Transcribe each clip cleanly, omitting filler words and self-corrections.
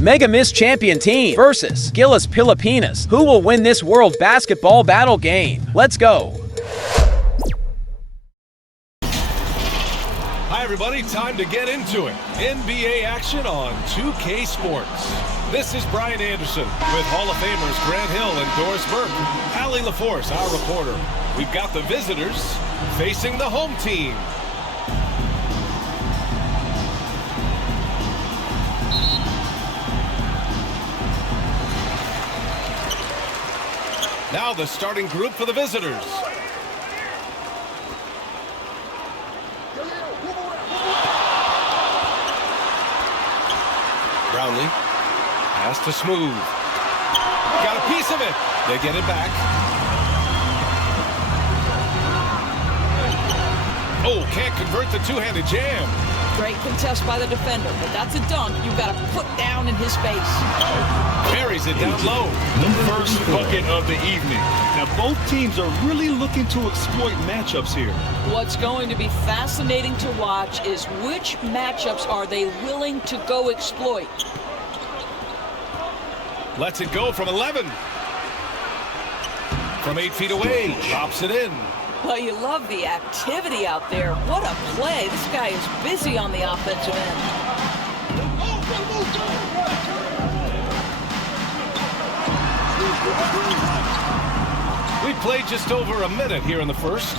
Mega Miss Champion Team versus GILAS Pilipinas. Who will win this World Basketball Battle game? Let's go. Hi everybody, time to get into it. NBA action on 2K Sports. This is Brian Anderson with Hall of Famers Grant Hill and Doris Burke. Allie LaForce, our reporter. We've got the visitors facing the home team. Now the starting group for the visitors. Brownlee, pass to Smooth. Got a piece of it. They get it back. Oh, can't convert the two-handed jam. Great contest by the defender, but that's a dunk you've got to put down in his face. Buries it down low. First bucket of the evening. Now both teams are really looking to exploit matchups here. What's going to be fascinating to watch is which matchups are they willing to go exploit. Lets it go from 11. From 8 feet away, drops it in. Well, you love the activity out there. What a play. This guy is busy on the offensive end. We played just over a minute here in the first.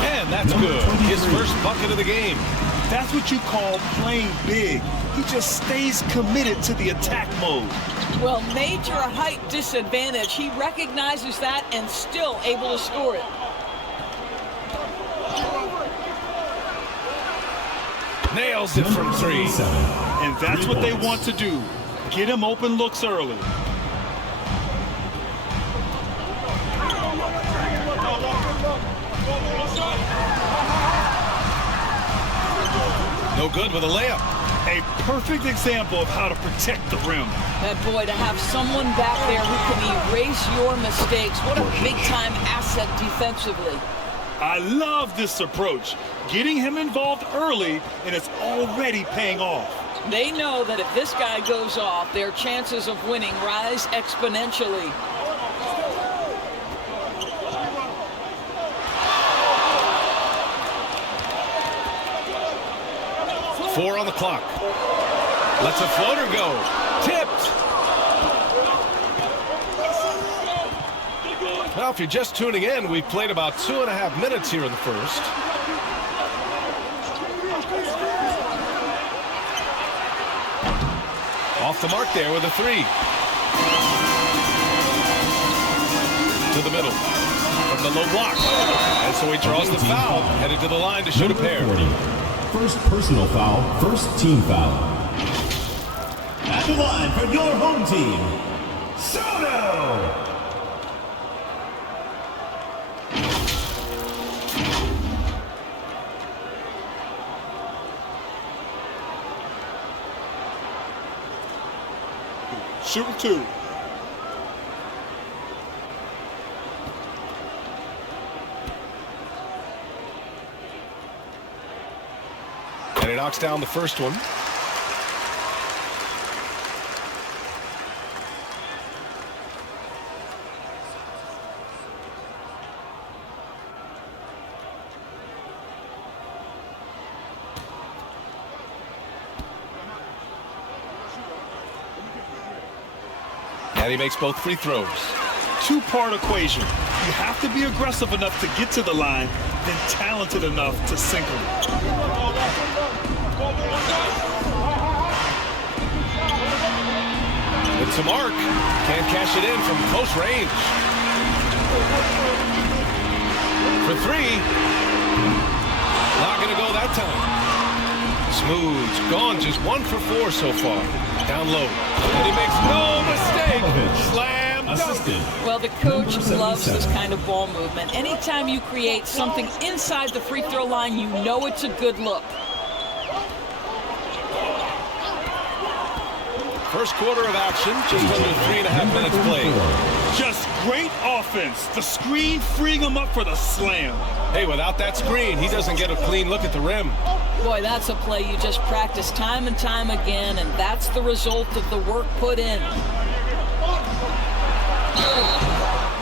And that's good. His first bucket of the game. That's what you call playing big. He just stays committed to the attack mode. Well, major height disadvantage. He recognizes that and still able to score it. Nails it from 3. And that's what they want to do. Get him open looks early. No good with a layup. A perfect example of how to protect the rim. That boy, to have someone back there who can erase your mistakes. What a big-time asset defensively. I love this approach. Getting him involved early, and it's already paying off. They know that if this guy goes off, their chances of winning rise exponentially. Four on the clock. Lets a floater go. Tipped. Well, if you're just tuning in, we've played about 2.5 minutes here in the first. Off the mark there with a 3. To the middle. From the low block. And so he draws the foul. Headed to the line to shoot a pair. First personal foul, first team foul. At the line for your home team, Soto! Shooting 2. And he knocks down the first one. And he makes both free throws. Two-part equation. You have to be aggressive enough to get to the line, then talented enough to sink them. It's a mark. Can't cash it in from close range. For 3. Not going to go that time. Smooth's gone just 1 for 4 so far. Down low. And he makes no mistake. Slam dunk. Well, the coach loves this kind of ball movement. Anytime you create something inside the free throw line, you know it's a good look. First quarter of action, just under 3.5 minutes played. Just Great offense. The screen freeing him up for the slam. Hey, without that screen, he doesn't get a clean look at the rim. Boy, that's a play you just practice time and time again, and that's the result of the work put in.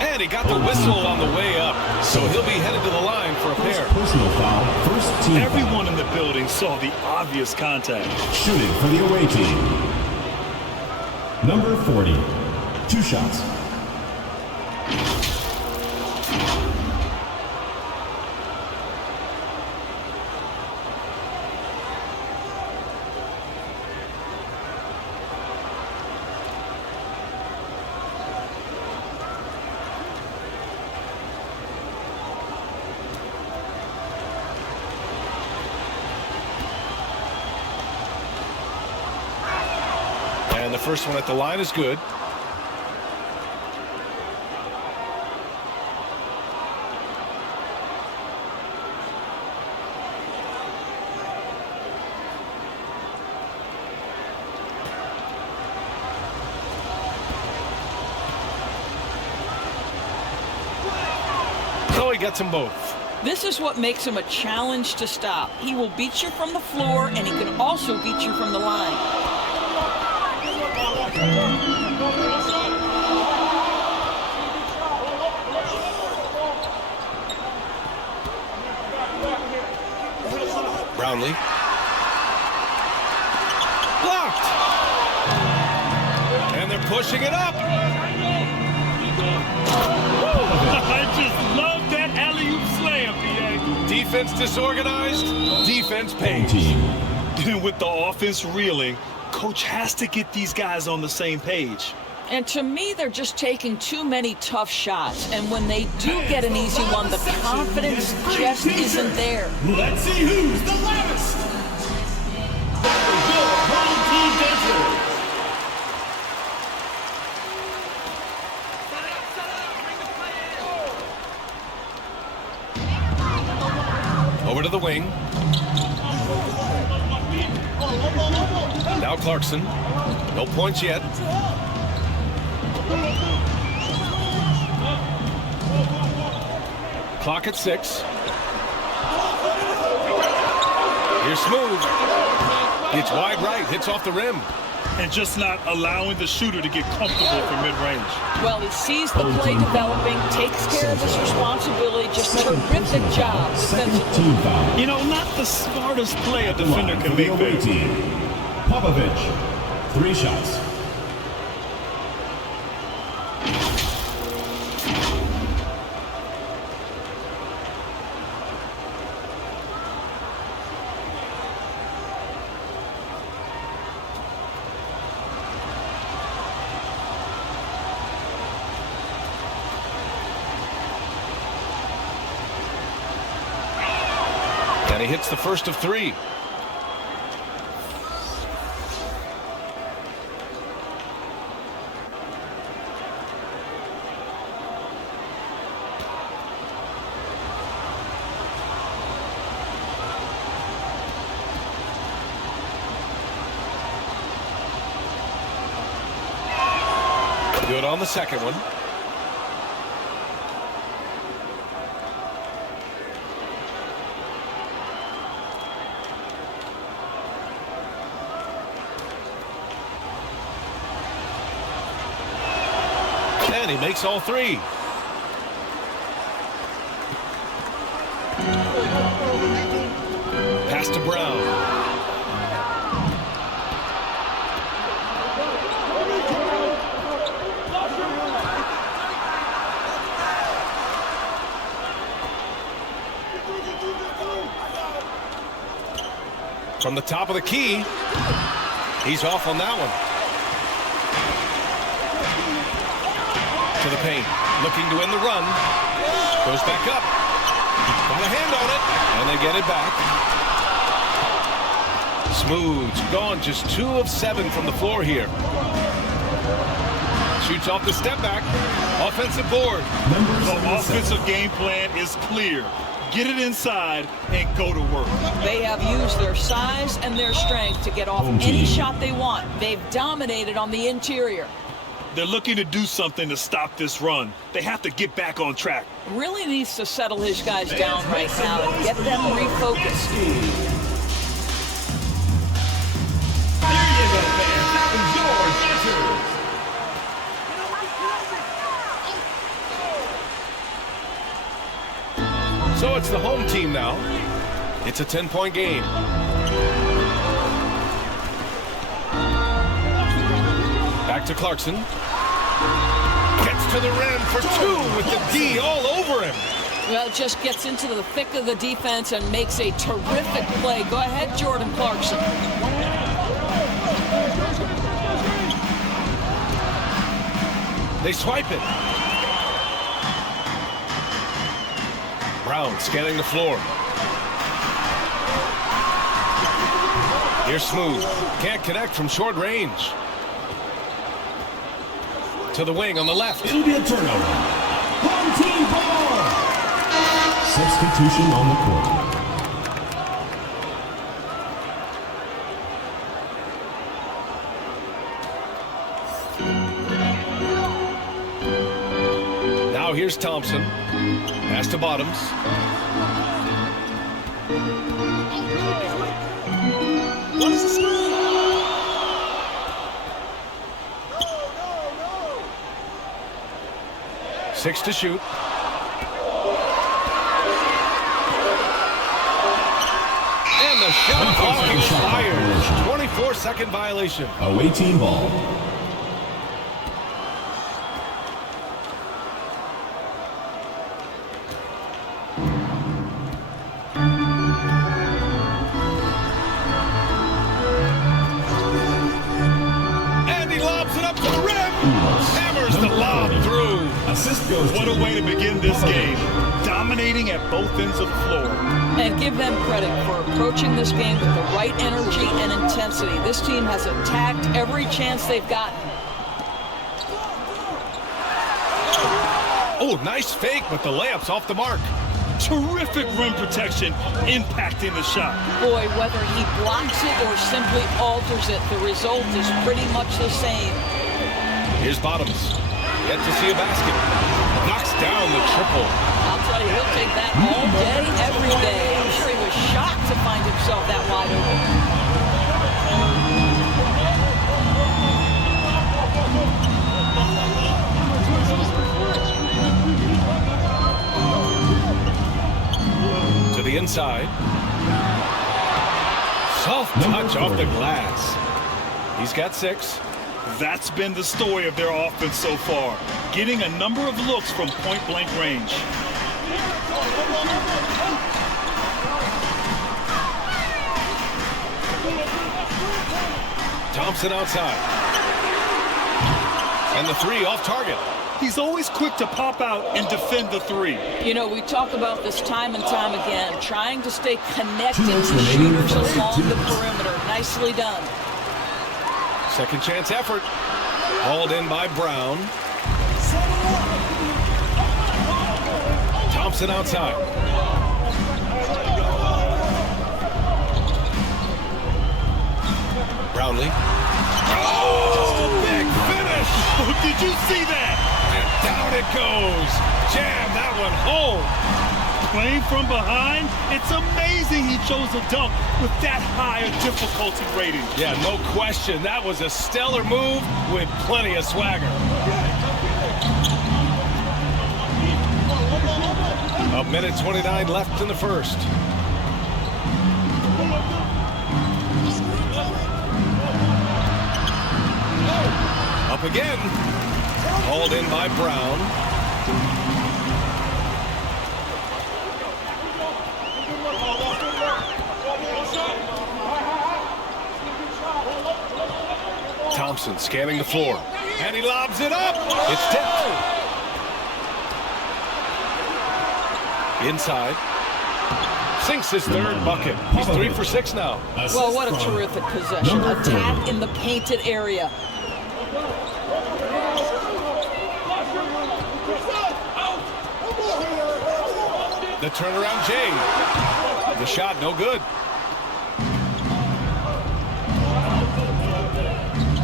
And he got the whistle on the way up, so he'll be headed to the line for a pair. Personal foul, first team Everyone foul. in the building saw the obvious contact. Shooting for the away team. Number 40. 2 shots. And the first one at the line is good. So he gets them both. This is what makes him a challenge to stop. He will beat you from the floor, and he can also beat you from the line. Brownlee. Blocked. And they're pushing it up. I just love that alley-oop slam, PA. Defense disorganized. Defense Home pays. team. And with the offense reeling, coach has to get these guys on the same page. And to me, they're just taking too many tough shots. And when they do get an easy one, the confidence just isn't there. Let's see who's the loudest. Your home team dancer. Over to the wing. Now Clarkson. No points yet. Clock at 6. Here's Smooth. Gets wide right, hits off the rim. And just not allowing the shooter to get comfortable from mid-range. Well, he sees the play developing, takes care of his responsibility, just terrific job Second defensively. team foul. You know, not the smartest play a defender Line can for the make away there. team. Popovich. 3 shots. And he hits the first of 3. Good on the second one. And he makes all 3. Pass to Brown. From the top of the key, he's off on that one. To the paint, looking to end the run. Goes back up. Got a hand on it, and they get it back. Smooth's gone, just 2 of 7 from the floor here. Shoots off the step back. Offensive board. The offensive game plan is clear. Get it inside and go to work. They have used their size and their strength to get off any shot they want. They've dominated on the interior. They're looking to do something to stop this run. They have to get back on track. Really needs to settle his guys down right now and get them refocused. There you go, fans. That was your answers. So it's the home team now. It's a 10-point game. Back to Clarkson. Gets to the rim for two with the D all over him. Well, just gets into the thick of the defense and makes a terrific play. Go ahead, Jordan Clarkson. They swipe it. Brown scanning the floor. Here's Smooth. Can't connect from short range. To the wing on the left. It'll be a turnover. Home team ball. Substitution on the court. Now here's Thompson. Pass to Bottoms. What's the screen? 6 to shoot. And the shot clock expires. 24-second violation. Away team ball. And he lobs it up to the rim. Hammers the lob through. Assist goes What to a way to begin this game. Dominating at both ends of the floor. And give them credit for approaching this game with the right energy and intensity. This team has attacked every chance they've gotten. Oh, nice fake, but the layup's off the mark. Terrific rim protection, impacting the shot. Boy, whether he blocks it or simply alters it, the result is pretty much the same. Here's Bottoms. Yet to see a basket. Knocks down the triple. I'll tell you, he'll take that all day, every day. I'm sure he was shocked to find himself that wide open. To the inside. Soft touch off the glass. He's got 6. That's been the story of their offense so far, getting a number of looks from point-blank range. Thompson outside. And the 3 off target. He's always quick to pop out and defend the 3. You know, we talk about this time and time again, trying to stay connected to shooters along the perimeter. Nicely done. Second chance effort. Hauled in by Brown. Thompson outside. Brownlee. Oh, big finish! Did you see that? And down it goes. Jam that one home. Playing from behind, it's amazing he chose a dunk with that higher difficulty rating. Yeah, no question. That was a stellar move with plenty of swagger. A minute 29 left in the first. Up again. Hauled in by Brown. Thompson scanning the floor. And he lobs it up. It's tipped. Inside. Sinks his third bucket. He's 3 for 6 now. Well, what a terrific possession. Attack in the painted area. The turnaround Jay. The shot no good.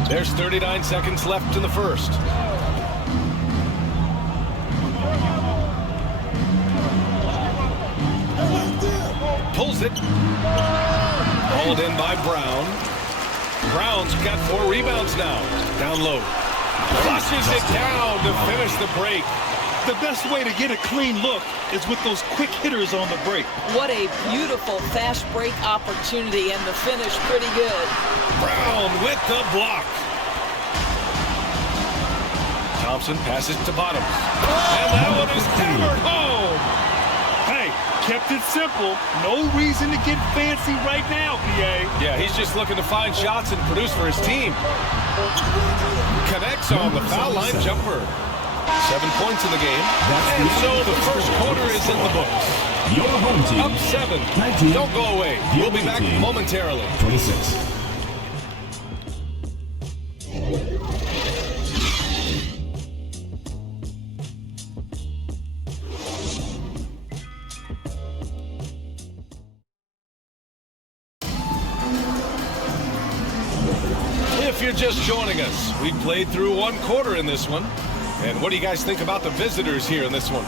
There's 39 seconds left in the first. Pulls it. Hauled in by Brown. Brown's got 4 rebounds now. Down low. Flushes it down to finish the break. The best way to get a clean look is with those quick hitters on the break. What a beautiful fast break opportunity, and the finish pretty good. Brown with the block. Thompson passes to Bottoms. And that one is hammered home. Hey, kept it simple. No reason to get fancy right now, PA. Yeah, he's just looking to find shots and produce for his team. Connects on the foul line jumper. 7 points in the game. And so the first quarter is in the books. Your home team. Up 7. Don't go away. We'll be back momentarily. 26. If you're just joining us, we played through 1 quarter in this one. And what do you guys think about the visitors here in this one?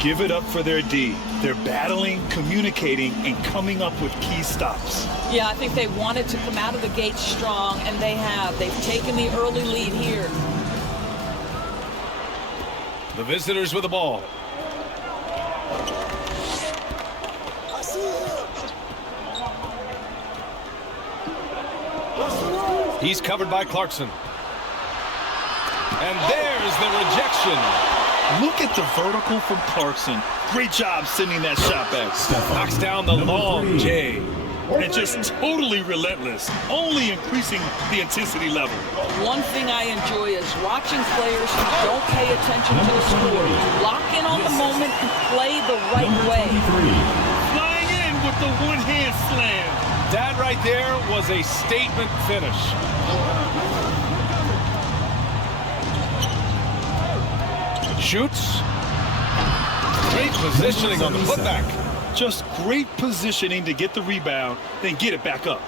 Give it up for their D. They're battling, communicating, and coming up with key stops. Yeah, I think they wanted to come out of the gate strong, and they have. They've taken the early lead here. The visitors with the ball. He's covered by Clarkson. And there's the rejection. Look at the vertical from Clarkson. Great job sending that shot back. Knocks down the long J. And just totally relentless, only increasing the intensity level. One thing I enjoy is watching players who don't pay attention to the score. Lock in on the moment and play the right way. Flying in with the one-hand slam. That right there was a statement finish. Shoots. Great positioning on the putback. Just great positioning to get the rebound, then get it back up.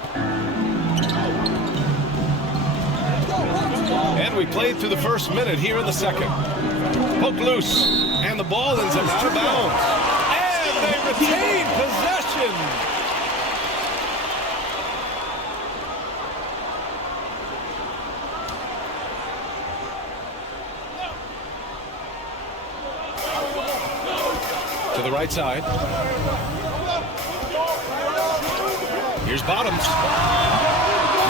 And we played through the first minute here in the second. Hook loose, and the ball ends up out of bounds. And they retain possession. To the right side. Here's Bottoms.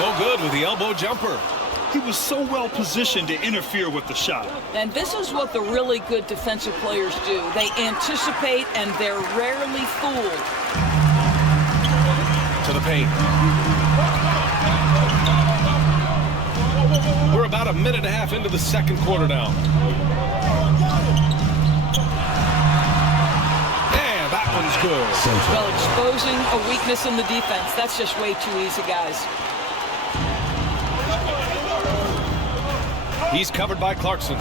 No good with the elbow jumper. He was so well positioned to interfere with the shot. And this is what the really good defensive players do. They anticipate, and they're rarely fooled. To the paint. We're about a minute and a half into the second quarter now. And that one's good. Well, exposing a weakness in the defense, that's just way too easy, guys. He's covered by Clarkson.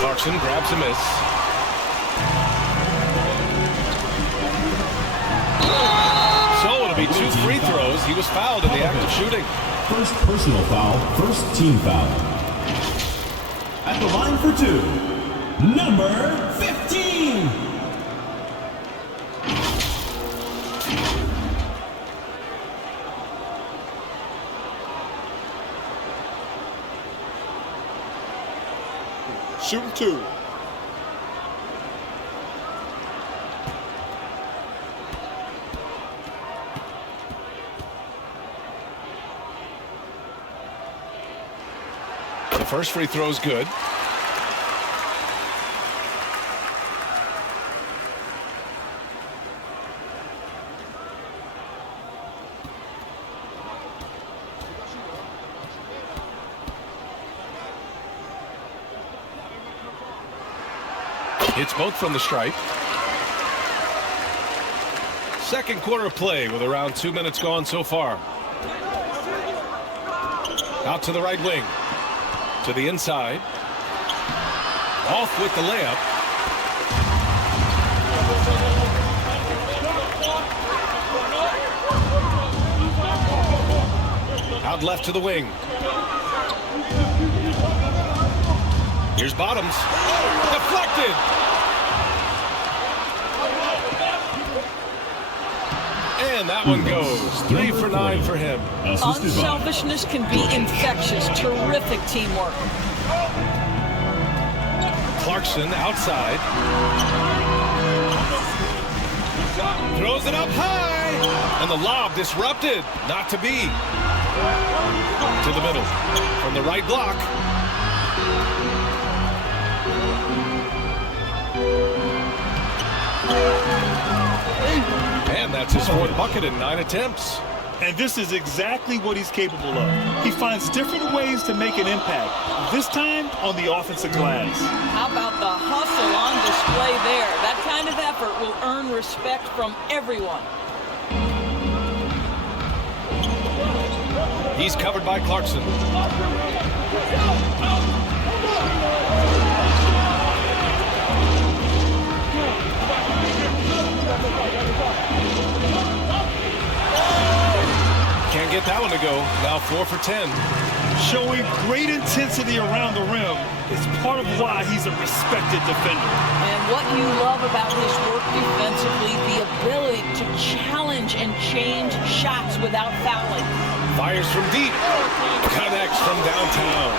Clarkson grabs a miss. So it'll be 2 free throws. He was fouled in the act of shooting. First personal foul, first team foul. At the line for 2, number 15. Shooting 2. The first free throw is good. Hits both from the stripe. Second quarter of play with around 2 minutes gone so far. Out to the right wing. To the inside. Off with the layup. Out left to the wing. Here's Bottoms. Deflected. And that one goes. 3 for 9 for him. Unselfishness can be infectious. Terrific teamwork. Clarkson outside. Throws it up high. And the lob disrupted. Not to be. To the middle. From the right block. And that's his 4th bucket in 9 attempts. And this is exactly what he's capable of. He finds different ways to make an impact, this time on the offensive glass. How about the hustle on display there? That kind of effort will earn respect from everyone. He's covered by Clarkson. Can't get that one to go. Now 4 for 10. Showing great intensity around the rim is part of why he's a respected defender. And what you love about his work defensively, the ability to challenge and change shots without fouling. Fires from deep. Connects from downtown.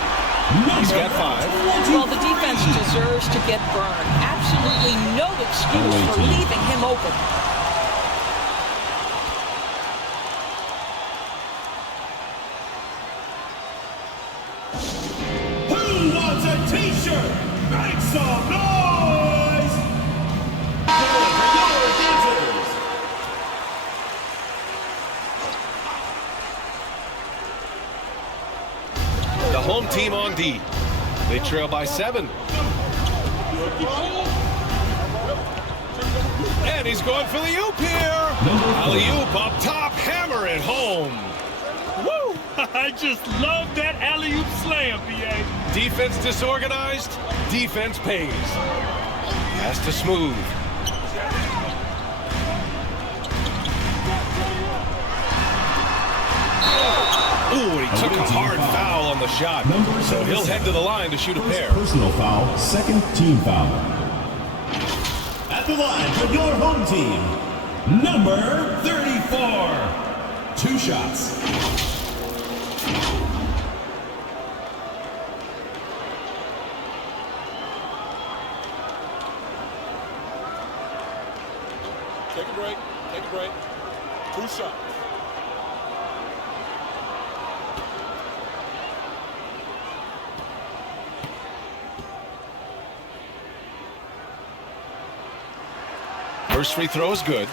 He's got 5. Well, the defense deserves to get burned. Absolutely no excuse for leaving him open. Who wants a t-shirt? Make some noise! For your answers! The home team on D. They trail by 7. And he's going for the oop here. Alley-oop up top, hammer it home. Woo! I just love that alley-oop slam, BA. Defense disorganized, defense pays. Has to smooth. Ooh, he took a hard foul on the shot. So he'll head to the line to shoot a pair. Personal foul, 2nd team foul. At the line for your home team, number 34. 2 shots. Take a break. Take a break. 2 shots. First free throw is good.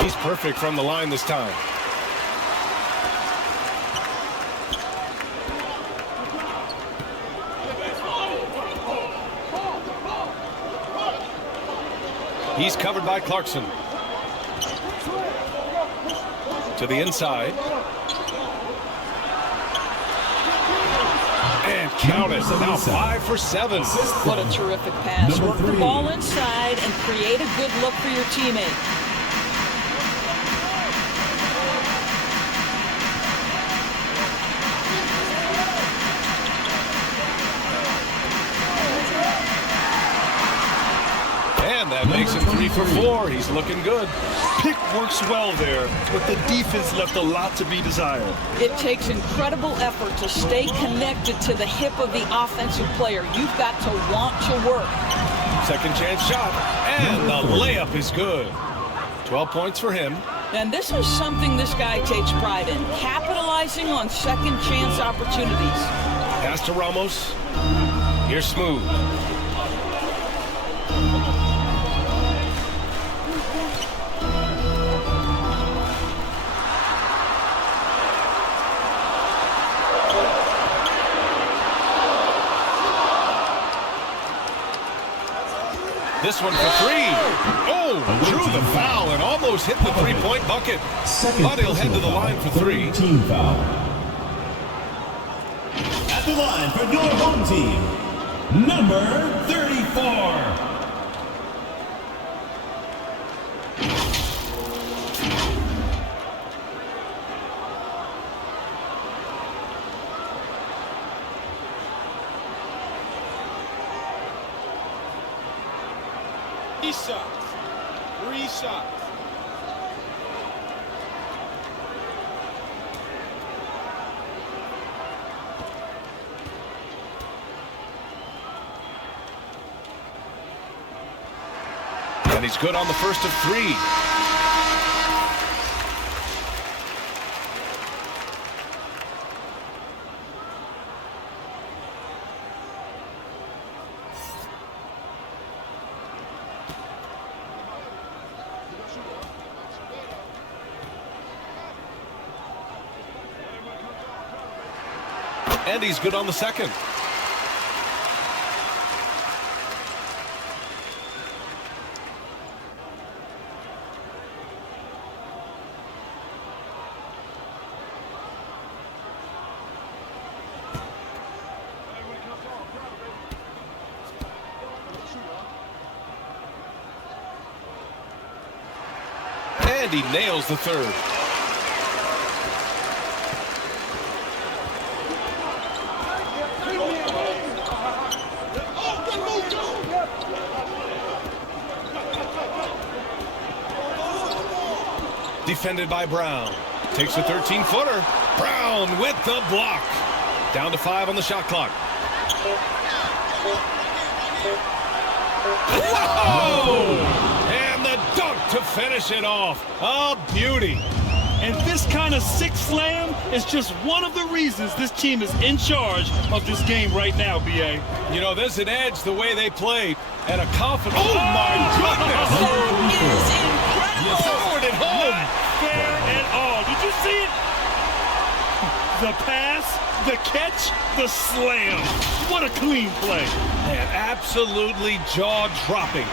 He's perfect from the line this time. He's covered by Clarkson. To the inside. And count it. Now 5 for 7. What a terrific pass. Work the ball inside and create a good look for your teammate. And that makes him 3 for 4. He's looking good. Pick works well there, but the defense left a lot to be desired. It takes incredible effort to stay connected to the hip of the offensive player. You've got to want to work. Second chance shot. And the layup is good. 12 points for him. And this is something this guy takes pride in, capitalizing on second chance opportunities. Pass to Ramos. Here's Smooth. this one for three. Oh, drew the foul and almost hit the three-point bucket. But he'll head to the line for three. Team foul. At the line for your home team, number 34. Three shots. And he's good on the first of three. And he's good on the second. And he nails the third. Defended by Brown. Takes a 13-footer. Brown with the block. Down to 5 on the shot clock. Whoa! And the dunk to finish it off. A beauty. And this kind of sick slam is just one of the reasons this team is in charge of this game right now, BA. You know, there's an edge the way they played and a confidence. Oh, my goodness! That is incredible. Forward and home. Not fair at all. Did you see it? The pass, the catch, the slam. What a clean play. Man, absolutely jaw-dropping.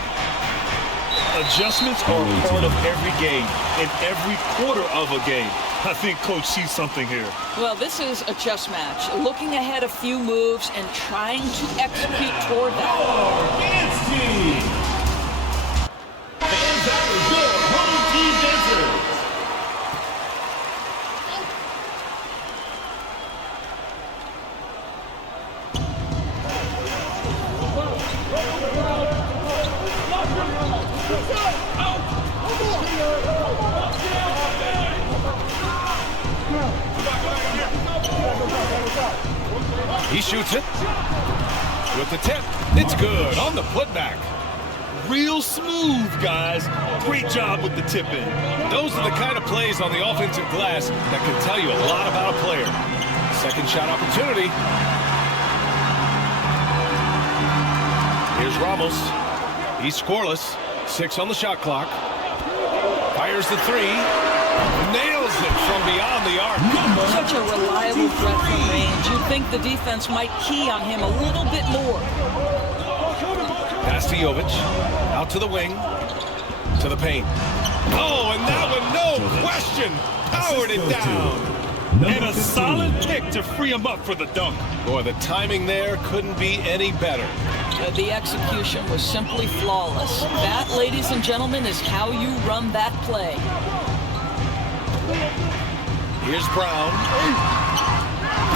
Adjustments are part of every game and every quarter of a game. I think Coach sees something here. Well, this is a chess match. Looking ahead a few moves and trying to execute toward that. Dance team. And that is your home team dancers. He shoots it with the tip. It's good on the putback. Real smooth, guys. Great job with the tip in. Those are the kind of plays on the offensive glass that can tell you a lot about a player. Second shot opportunity. Here's Ramos. He's scoreless. 6 on the shot clock. Fires the three. Nails it from beyond the arc. Such a reliable threat from range. You'd think the defense might key on him a little bit more. Pass to Jovic. Out to the wing. To the paint. Oh, and that one, no question, powered it down. And a solid pick to free him up for the dunk. Boy, the timing there couldn't be any better. The execution was simply flawless. That, ladies and gentlemen, is how you run that play. Here's Brown.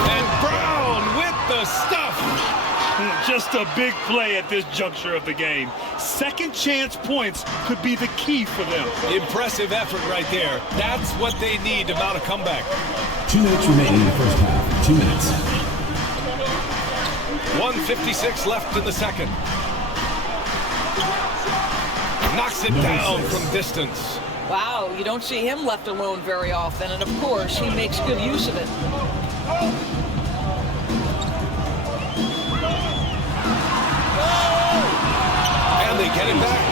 And Brown with the stuff. Just a big play at this juncture of the game. Second chance points could be the key for them. Impressive effort right there. That's what they need to mount a comeback. 2 minutes remaining in the first half. 2 minutes. 1:56 left in the second. Knocks it down from distance. Wow, you don't see him left alone very often, and of course, he makes good use of it. And they get it back.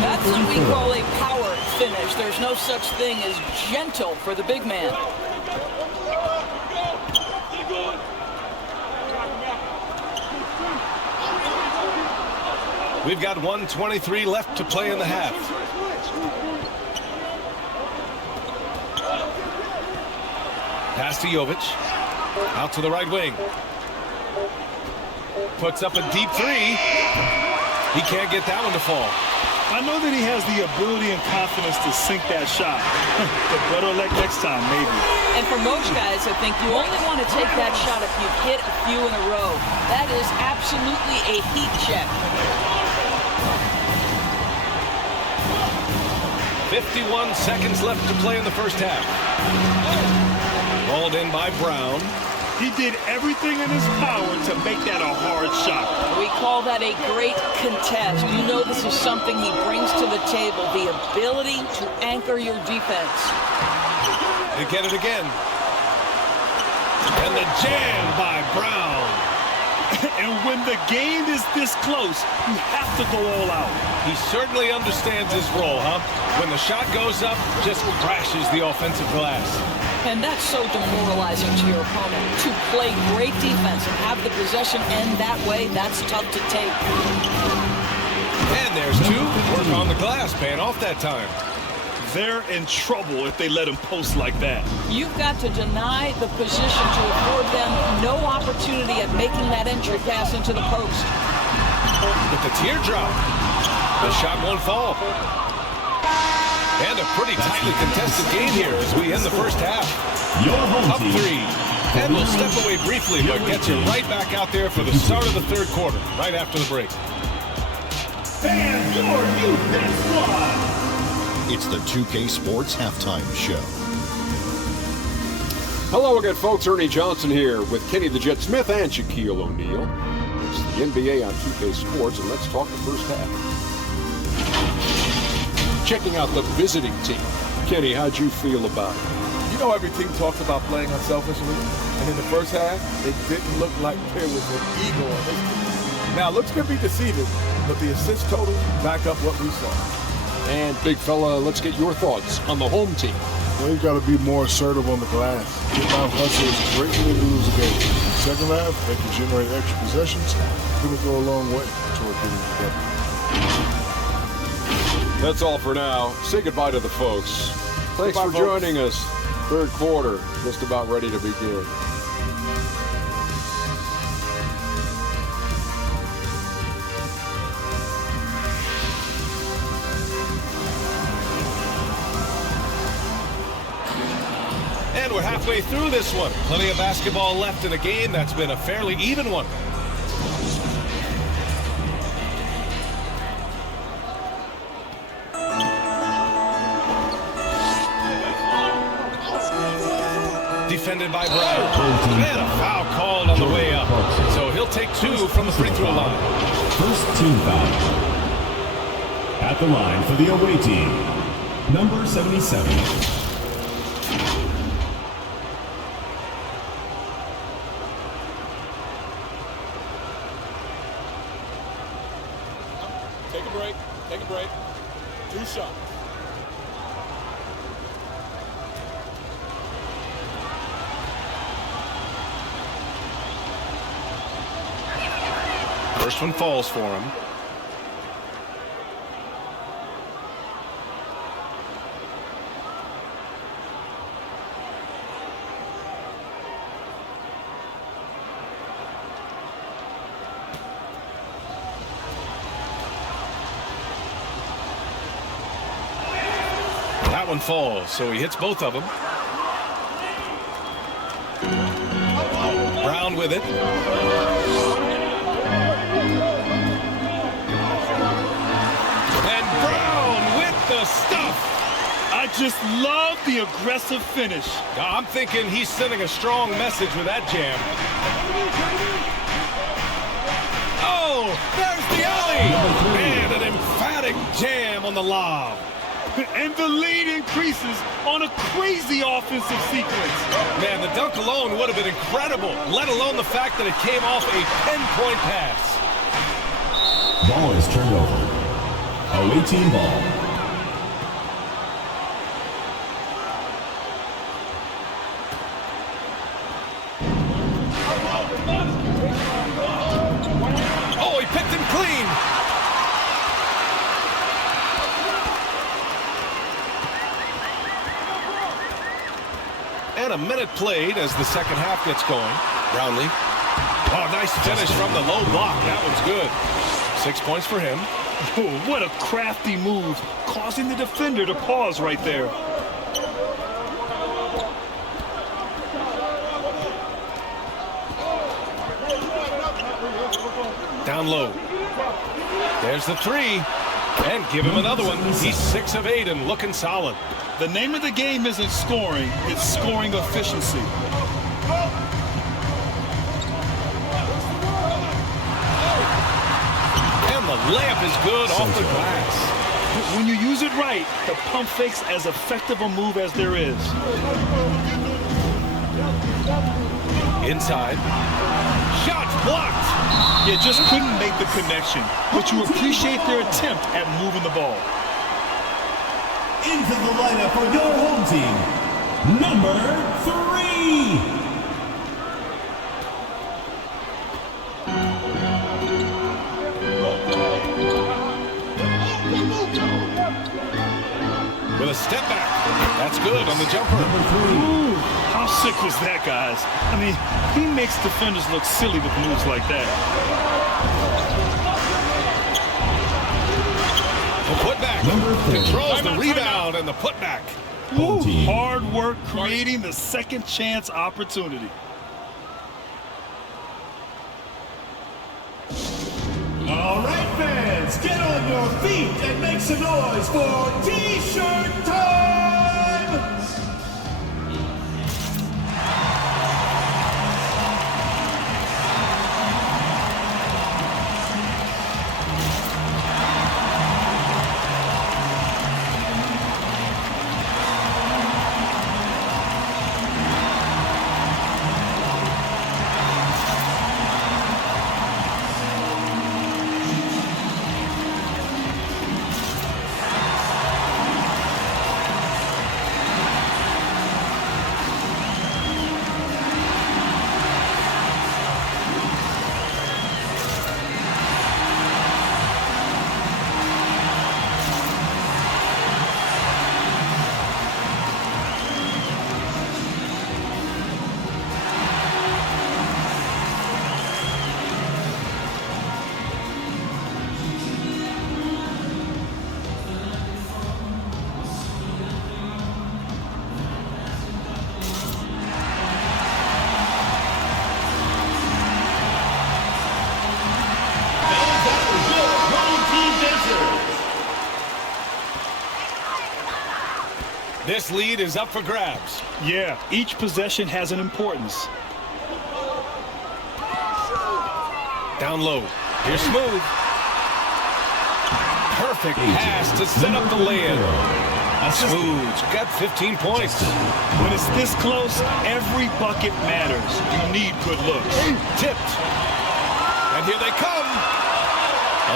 That's what we call a power finish. There's no such thing as gentle for the big man. We've got 1:23 left to play in the half. Pass to Jovic. Out to the right wing. Puts up a deep three. He can't get that one to fall. I know that he has the ability and confidence to sink that shot. But better luck next time, maybe. And for most guys, I think you only want to take that shot if you've hit a few in a row. That is absolutely a heat check. 51 seconds left to play in the first half. Balled in by Brown. He did everything in his power to make that a hard shot. We call that a great contest. You know this is something he brings to the table, the ability to anchor your defense. They get it again. And the jam by Brown. And when the game is this close, you have to go all out. He certainly understands his role, huh? When the shot goes up, just crashes the offensive glass. And that's so demoralizing to your opponent. To play great defense and have the possession end that way, that's tough to take. And there's two. Work on the glass, paying off that time. They're in trouble if they let him post like that. You've got to deny the position to afford them no opportunity at making that entry pass into the post. With the teardrop, the shot won't fall. And a pretty tightly contested game here as we end the first half. Up three. And we'll step away briefly, but get you right back out there for the start of the third quarter, right after the break. Fans, your youth and squad. It's the 2K Sports Halftime Show. Hello again, folks. Ernie Johnson here with Kenny the Jet Smith and Shaquille O'Neal. It's the NBA on 2K Sports, and let's talk the first half. Checking out the visiting team. Kenny, how'd you feel about it? You know, every team talks about playing unselfishly, and in the first half, it didn't look like there was an ego on this team. Now, looks could be deceiving, but the assist total back up what we saw. And big fella, let's get your thoughts on the home team. Well, you got to be more assertive on the glass. Get down hustle is a great way to lose a game. Second half, they can generate extra possessions. It's going to go a long way toward getting together. That's all for now. Say goodbye to the folks. Thanks Goodbye, for joining us. Third quarter, just about ready to begin. And we're halfway through this one. Plenty of basketball left in a game that's been a fairly even one. Defended by Brown. And a foul called on the way up. So he'll take two from the free throw line. First team foul. At the line for the away team, number 77. Take a break. Take a break. Two shots. First one falls for him. That one falls, so he hits both of them. Brown with it. The stuff. I just love the aggressive finish. I'm thinking he's sending a strong message with that jam. Oh, there's the alley. And an emphatic jam on the lob. And the lead increases on a crazy offensive sequence. Man, the dunk alone would have been incredible, let alone the fact that it came off a 10-point pass. Ball is turned over. Away team ball. And a minute played as the second half gets going. Brownlee. Oh, nice finish from the low block. That one's good. 6 points for him. Oh, what a crafty move, causing the defender to pause right there. Down low. There's the three. And give him another one. He's 6 of 8 and looking solid. The name of the game isn't scoring, it's scoring efficiency. And the layup is good off the glass. When you use it right, the pump fake's as effective a move as there is. Inside. Shots blocked. You just couldn't make the connection, but you appreciate their attempt at moving the ball. Into the lineup for your home team, number 3. With a step back. That's good on the jumper. Ooh, how sick was that, guys? I mean, he makes defenders look silly with moves like that. The putback. Controls the rebound and the putback. Ooh, hard work creating the second chance opportunity. All right, fans, get on your feet and make some noise for T-shirt time! This lead is up for grabs. Yeah, each possession has an importance. Down low. Here's Smooth. Perfect pass to set up the lay-in. Smooth's got 15 points. When it's this close, every bucket matters. You need good looks. Tipped. And here they come.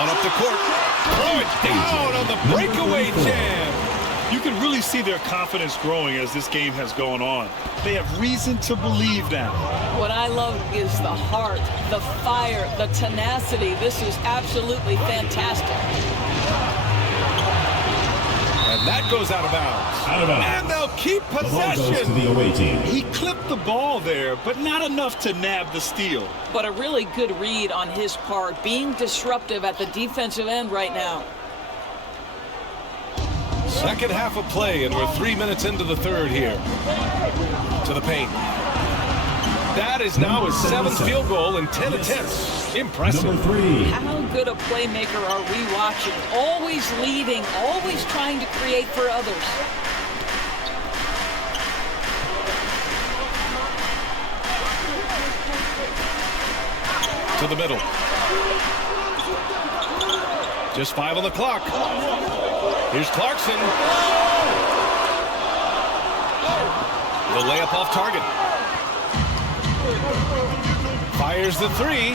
On up the court. Throw it down on the breakaway jam. You can really see their confidence growing as this game has gone on. They have reason to believe now. What I love is the heart, the fire, the tenacity. This is absolutely fantastic. And that goes out of bounds. Out of bounds. And they'll keep The ball goes to possession. the away team. He clipped the ball there, but not enough to nab the steal. But a really good read on his part, being disruptive at the defensive end right now. Second half of play, and we're 3 minutes into the third here. To the paint. That is now his 7th field goal in 10 attempts. Impressive. Number 3. How good a playmaker are we watching? Always leading, always trying to create for others. To the middle. Just 5 on the clock. Here's Clarkson. The layup off target. Fires the 3.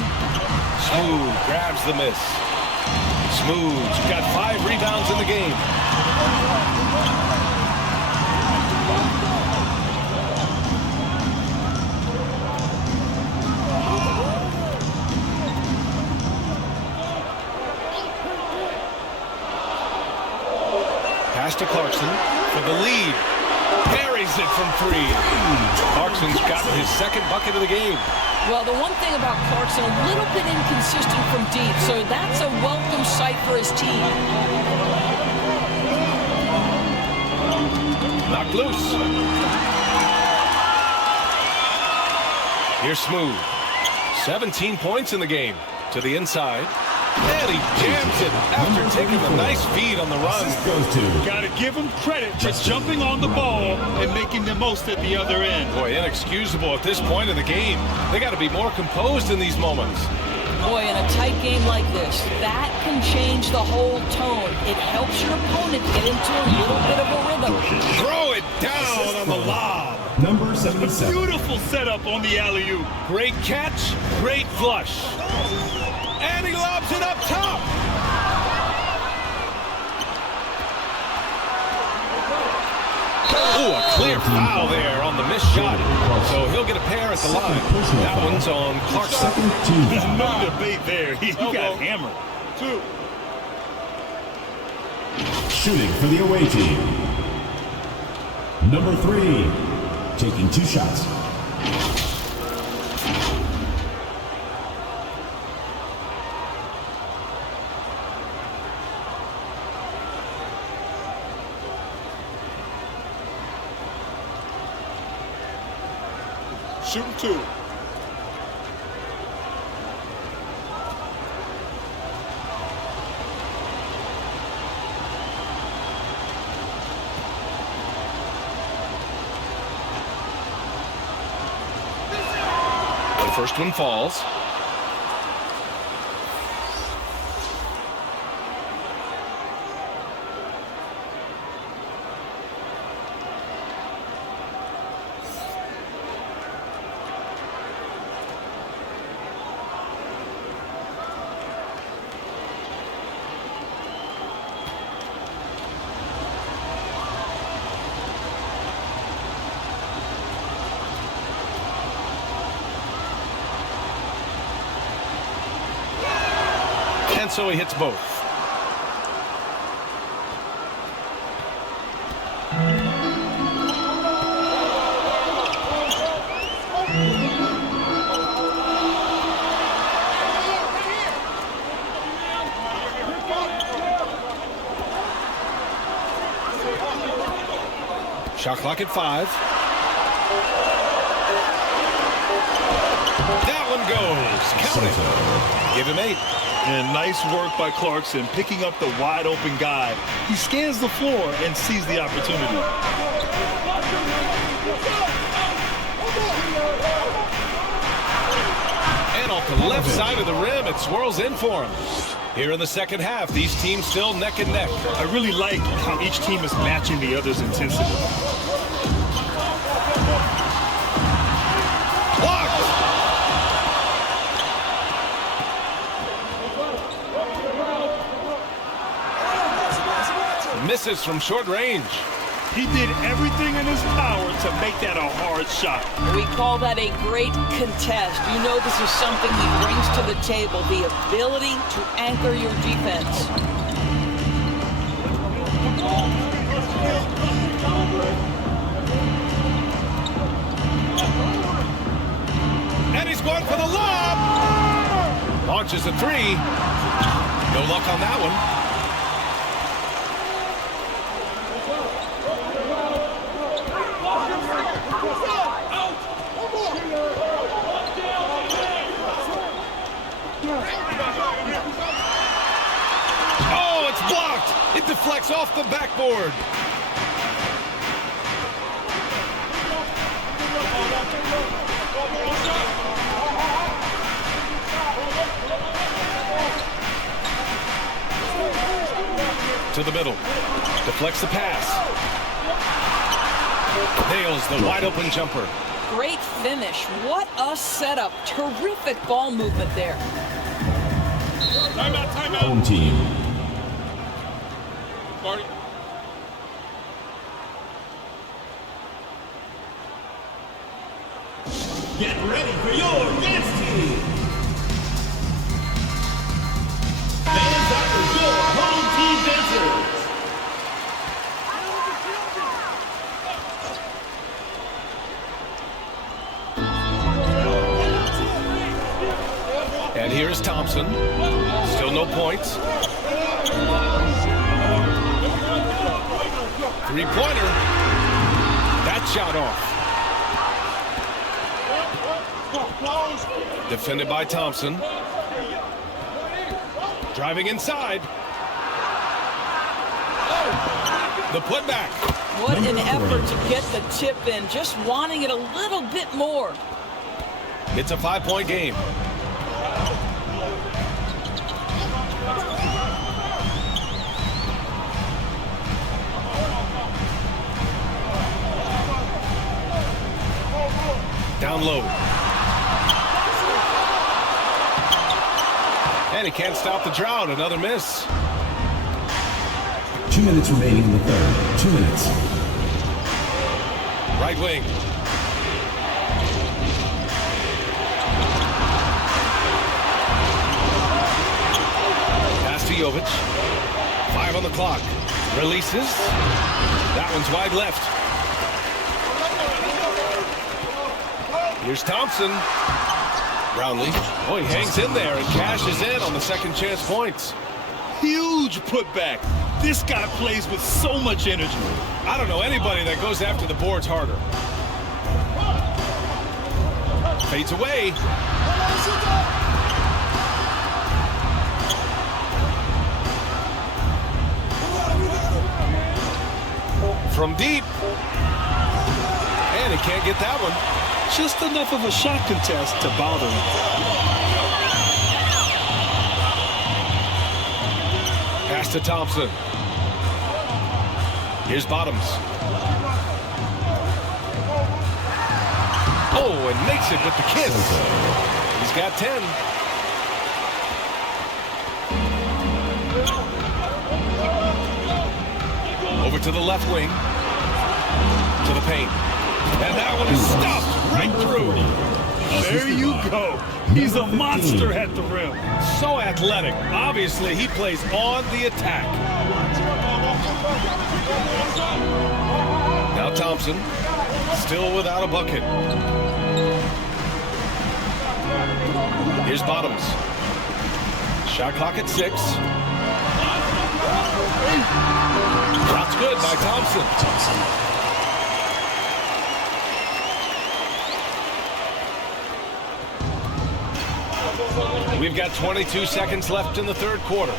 Smooth grabs the miss. Smooth's got 5 rebounds in the game. Pass to Clarkson for the lead. Buries it from 3. Clarkson's gotten his second bucket of the game. Well, the one thing about Clarkson, a little bit inconsistent from deep, so that's a welcome sight for his team. Knocked loose. Here's Smooth. 17 points in the game. To the inside. And he jams it after taking a nice feed on the run. Gotta give him credit for jumping on the ball and making the most at the other end. Boy, inexcusable at this point in the game. They got to be more composed in these moments. Boy, in a tight game like this, that can change the whole tone. It helps your opponent get into a little bit of a rhythm. Throw it down on the lob. Number 77. Beautiful setup on the alley-oop. Great catch, great flush. And he lobs it up top. Oh, a clear foul there on the missed shot. So he'll get a pair at the line. That one's on Clarkson. There's no debate there. He got hammered. 2. Shooting for the away team. Number 3. Taking 2 shots. Shooting 2. The first one falls. And so he hits both. Shot clock at 5. That one goes. Count it. Give him 8. And nice work by Clarkson picking up the wide open guy. He scans the floor and sees the opportunity. And off the left side of the rim, it swirls in for him. Here in the second half, these teams still neck and neck. I really like how each team is matching the other's intensity. Misses from short range. He did everything in his power to make that a hard shot. We call that a great contest. You know this is something he brings to the table, the ability to anchor your defense. And he's going for the lob. Launches a 3. No luck on that one. Oh, it's blocked. It deflects off the backboard. To the middle. Deflects the pass. Nails the wide open jumper. Great finish. What a setup. Terrific ball movement there. Timeout, timeout. Home team. Marty. Get ready for your dance team. Fans are your home team dancers. Here's Thompson. Still no points. Three-pointer. That shot off. Defended by Thompson. Driving inside. The putback. What an effort to get the tip in, just wanting it a little bit more. It's a 5-point game. Down low. And he can't stop the drought. Another miss. 2 minutes remaining in the third. 2 minutes. Right wing. Pass to Jovic. 5 on the clock. Releases. That one's wide left. Here's Thompson. Brownlee. Oh, he hangs in there and cashes in on the second chance points. Huge putback. This guy plays with so much energy. I don't know anybody that goes after the boards harder. Fades away. From deep. And he can't get that one. Just enough of a shot contest to bother him. Pass to Thompson. Here's Bottoms. Oh, and makes it with the kiss. He's got 10. Over to the left wing. To the paint. And that one is stopped right through. There you go. He's a monster at the rim. So athletic. Obviously, he plays on the attack. Now Thompson, still without a bucket. Here's Bottoms. Shot clock at 6. Shot's good by Thompson. We've got 22 seconds left in the third quarter.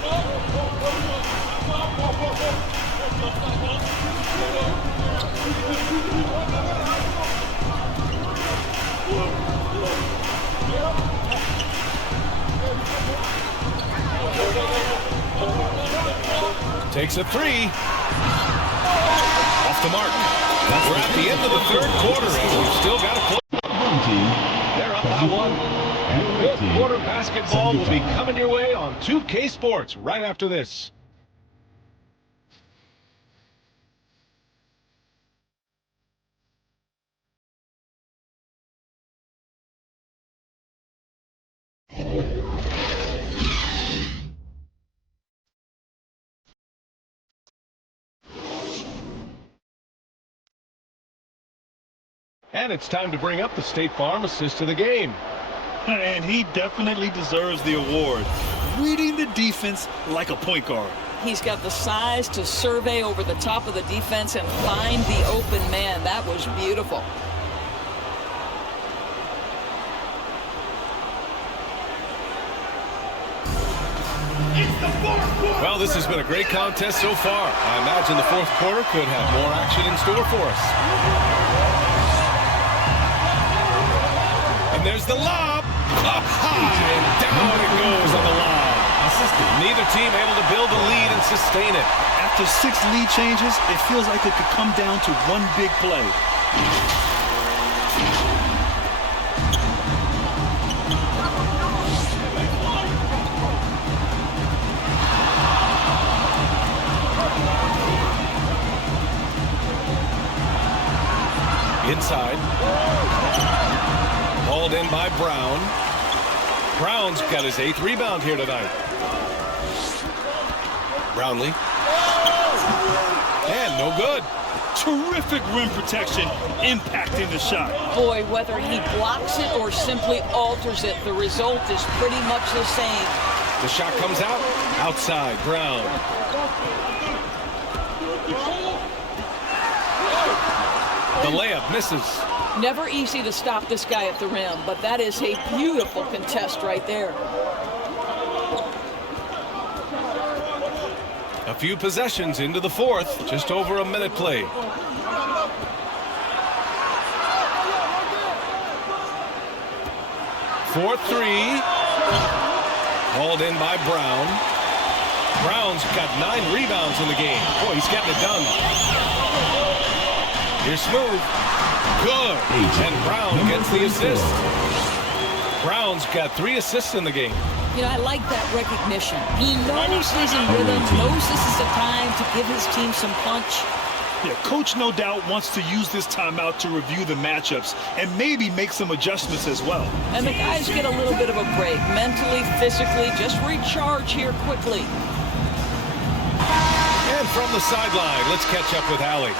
Takes a 3. Off the mark. We're at the end of the third quarter, and we've still got to play. They're up by 1. Fourth quarter basketball will be coming your way on 2K Sports right after this. And it's time to bring up the State Farm assist of the game. And he definitely deserves the award. Reading the defense like a point guard. He's got the size to survey over the top of the defense and find the open man. That was beautiful. Well, this has been a great contest so far. I imagine the fourth quarter could have more action in store for us. And there's the lob. Up high and down it goes on the lob. Neither team able to build a lead and sustain it. After 6 lead changes, it feels like it could come down to one big play. Inside. Hauled in by Brown. Brown's got his 8th rebound here tonight. Brownlee. And no good. Terrific rim protection impacting the shot. Boy, whether he blocks it or simply alters it, the result is pretty much the same. The shot comes out. Outside, Brown. The layup misses. Never easy to stop this guy at the rim, but that is a beautiful contest right there. A few possessions into the fourth. Just over a minute played. Fourth three. Hauled in by Brown. Brown's got 9 rebounds in the game. Boy, he's getting it done. Here's Smooth. Good. And Brown gets the assist. Brown's got 3 assists in the game. You know, I like that recognition. He knows he's in rhythm, knows this is the time to give his team some punch. Yeah, coach no doubt wants to use this timeout to review the matchups and maybe make some adjustments as well. And the guys get a little bit of a break, mentally, physically, just recharge here quickly. And from the sideline, let's catch up with Allie.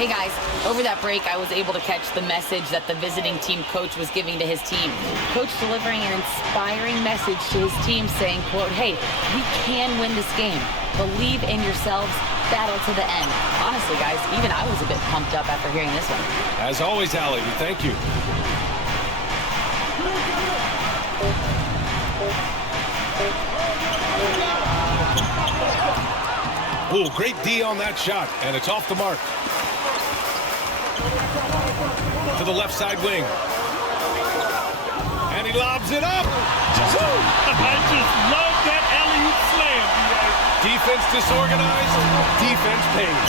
Hey guys, over that break I was able to catch the message that the visiting team coach was giving to his team. Coach delivering an inspiring message to his team saying, quote, hey, we can win this game. Believe in yourselves, battle to the end. Honestly guys, even I was a bit pumped up after hearing this one. As always, Allie, we thank you. Oh, great D on that shot, and it's off the mark. To the left side wing. And he lobs it up. I just love that alley-oop slam. Defense disorganized. Defense pays.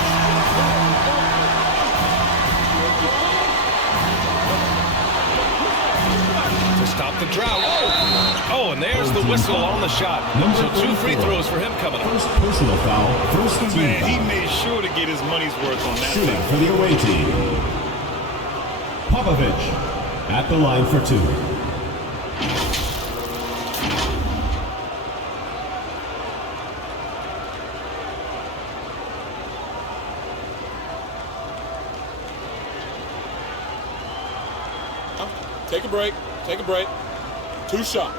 To stop the drought. Oh, and there's the whistle on the shot. So 2 free throws for him coming up. First personal foul, first team Man, he foul. made sure to get his money's worth on that. Shooting for the away team. Popovich at the line for 2. Take a break. Take a break. 2 shot.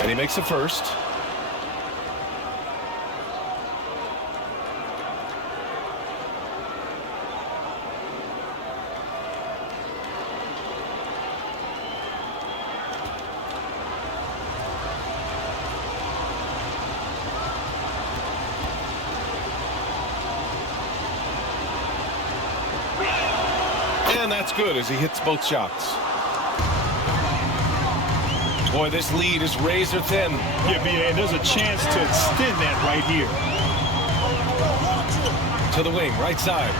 And he makes the first. And that's good as he hits both shots. Boy, this lead is razor thin. Yeah, BA, there's a chance to extend that right here. To the wing, right side.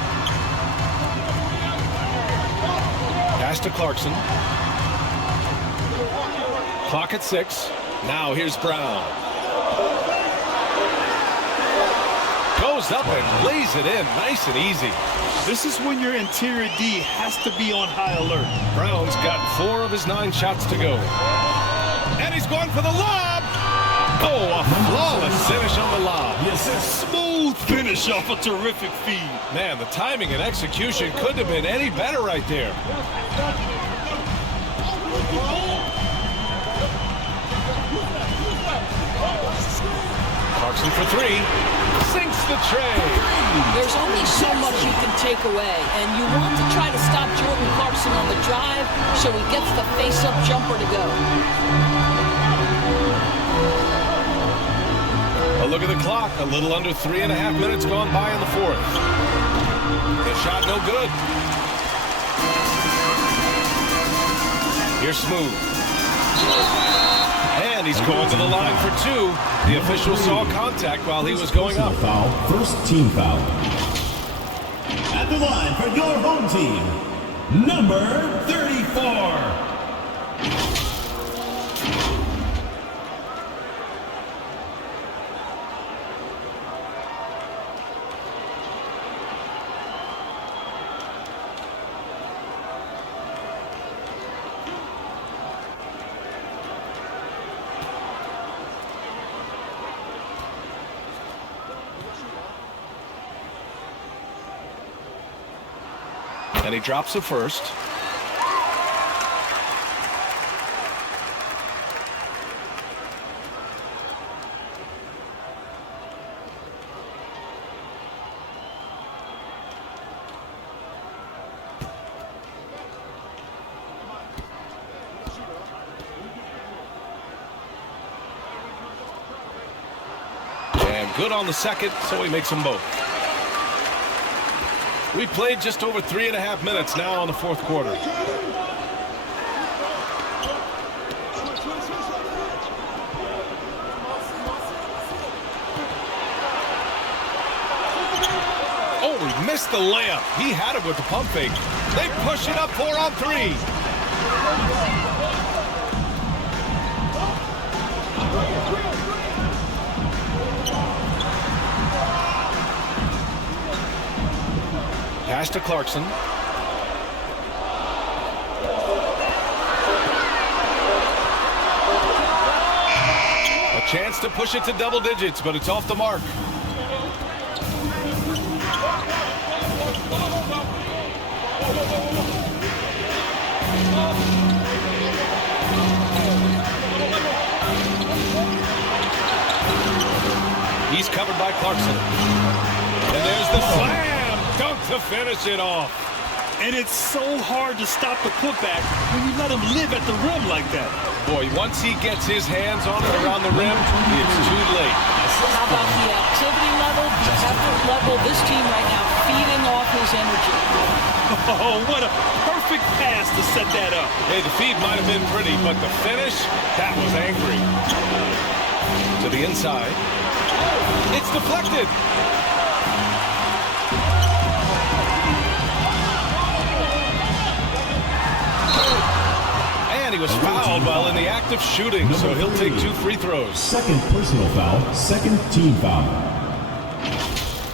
Pass to Clarkson. Clock at 6. Now here's Brown. Goes up and lays it in, nice and easy. This is when your interior D has to be on high alert. Brown's got 4 of his 9 shots to go. And he's going for the lob. Oh, a flawless finish on the lob. Yes, a smooth finish off a terrific feed. Man, the timing and execution couldn't have been any better right there. Clarkson for 3. Sinks the tray. There's only so much you can take away, and you want to try to stop Jordan Clarkson on the drive so he gets the face-up jumper to go. A look at the clock. A little under 3.5 minutes gone by in the fourth. The shot no good. Here's Smooth. And he's going to the line for 2. The official saw contact while he was going up. Foul, first team foul. At the line for your home team, number 34. And he drops the first. And good on the second, so he makes them both. We played just over 3.5 minutes now in the fourth quarter. Oh, he missed the layup. He had it with the pump fake. They push it up 4 on 3. Pass to Clarkson. A chance to push it to double digits, but it's off the mark. He's covered by Clarkson. And there's the slam. Dunk to finish it off. And it's so hard to stop the putback when you let him live at the rim like that. Boy, once he gets his hands on it around the rim, it's too late. How about the activity level, the effort level? This team right now feeding off his energy. Oh, what a perfect pass to set that up. Hey, the feed might have been pretty, but the finish, that was angry. To the inside. It's deflected. And he was fouled while in the act of shooting, so he'll take 2 free throws. Second personal foul, second team foul.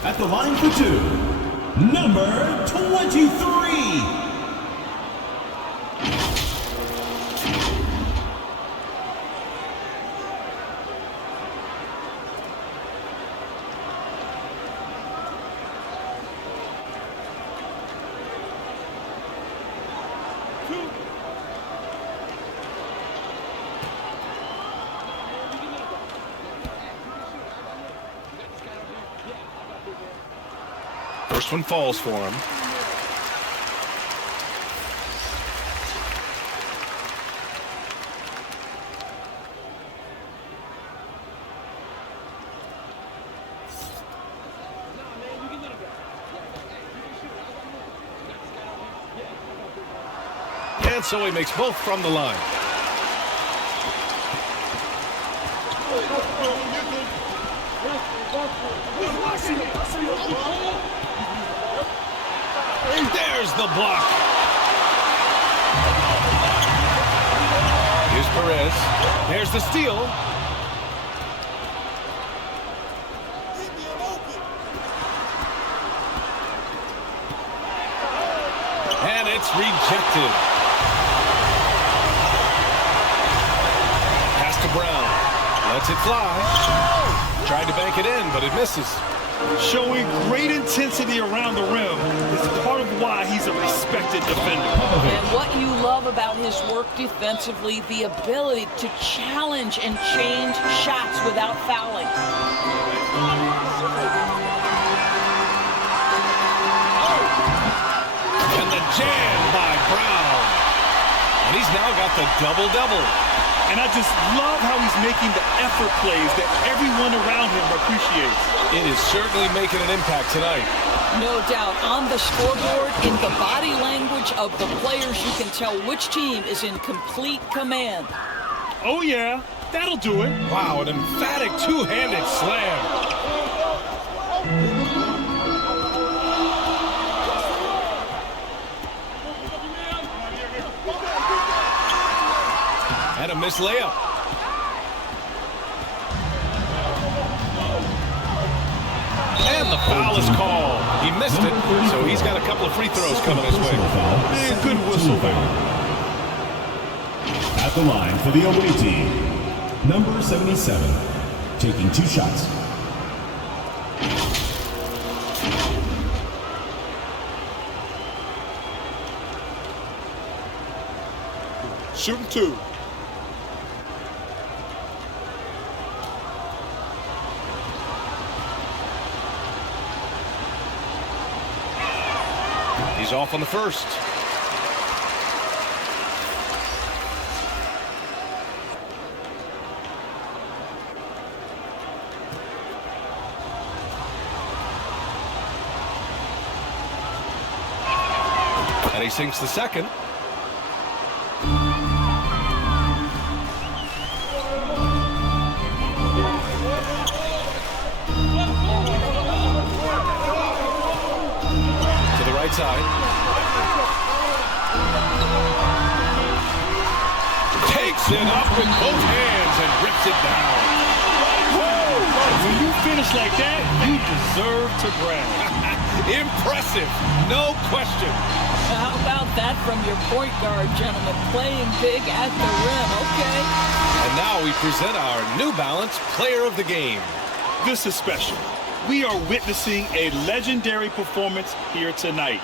At the line for 2, number 23. First one falls for him. And so he makes both from the line. There's the block. Here's Perez. There's the steal. And it's rejected. Pass to Brown. Lets it fly. Tried to bank it in, but it misses. Showing great intensity around the rim is part of why he's a respected defender. And what you love about his work defensively, the ability to challenge and change shots without fouling. And the jam by Brown. And he's now got the double-double. And I just love how he's making the effort plays that everyone around him appreciates. It is certainly making an impact tonight. No doubt. On the scoreboard, in the body language of the players, you can tell which team is in complete command. Oh, yeah. That'll do it. Wow, an emphatic two-handed slam. And a missed layup. And the foul is called. He missed it, so he's got a couple of free throws coming his way. Good whistle there. At the line for the away team, number 77, taking 2 shots. Shooting 2. He's off on the first. And he sinks the second. To the right side. Takes it up with both hands and rips it down. When you finish like that, you deserve to brag. Impressive, no question. How about that from your point guard, gentlemen? Playing big at the rim, okay. And now we present our New Balance Player of the Game. This is special. We are witnessing a legendary performance here tonight.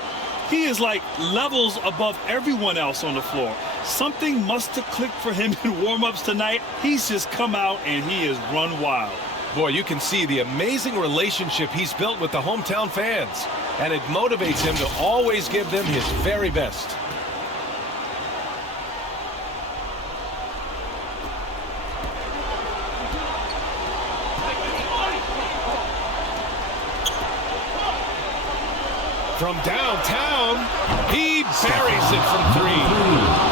He is like levels above everyone else on the floor. Something must have clicked for him in warm-ups tonight. He's just come out and he has run wild. Boy, you can see the amazing relationship he's built with the hometown fans, and it motivates him to always give them his very best. From downtown, he buries it from 3.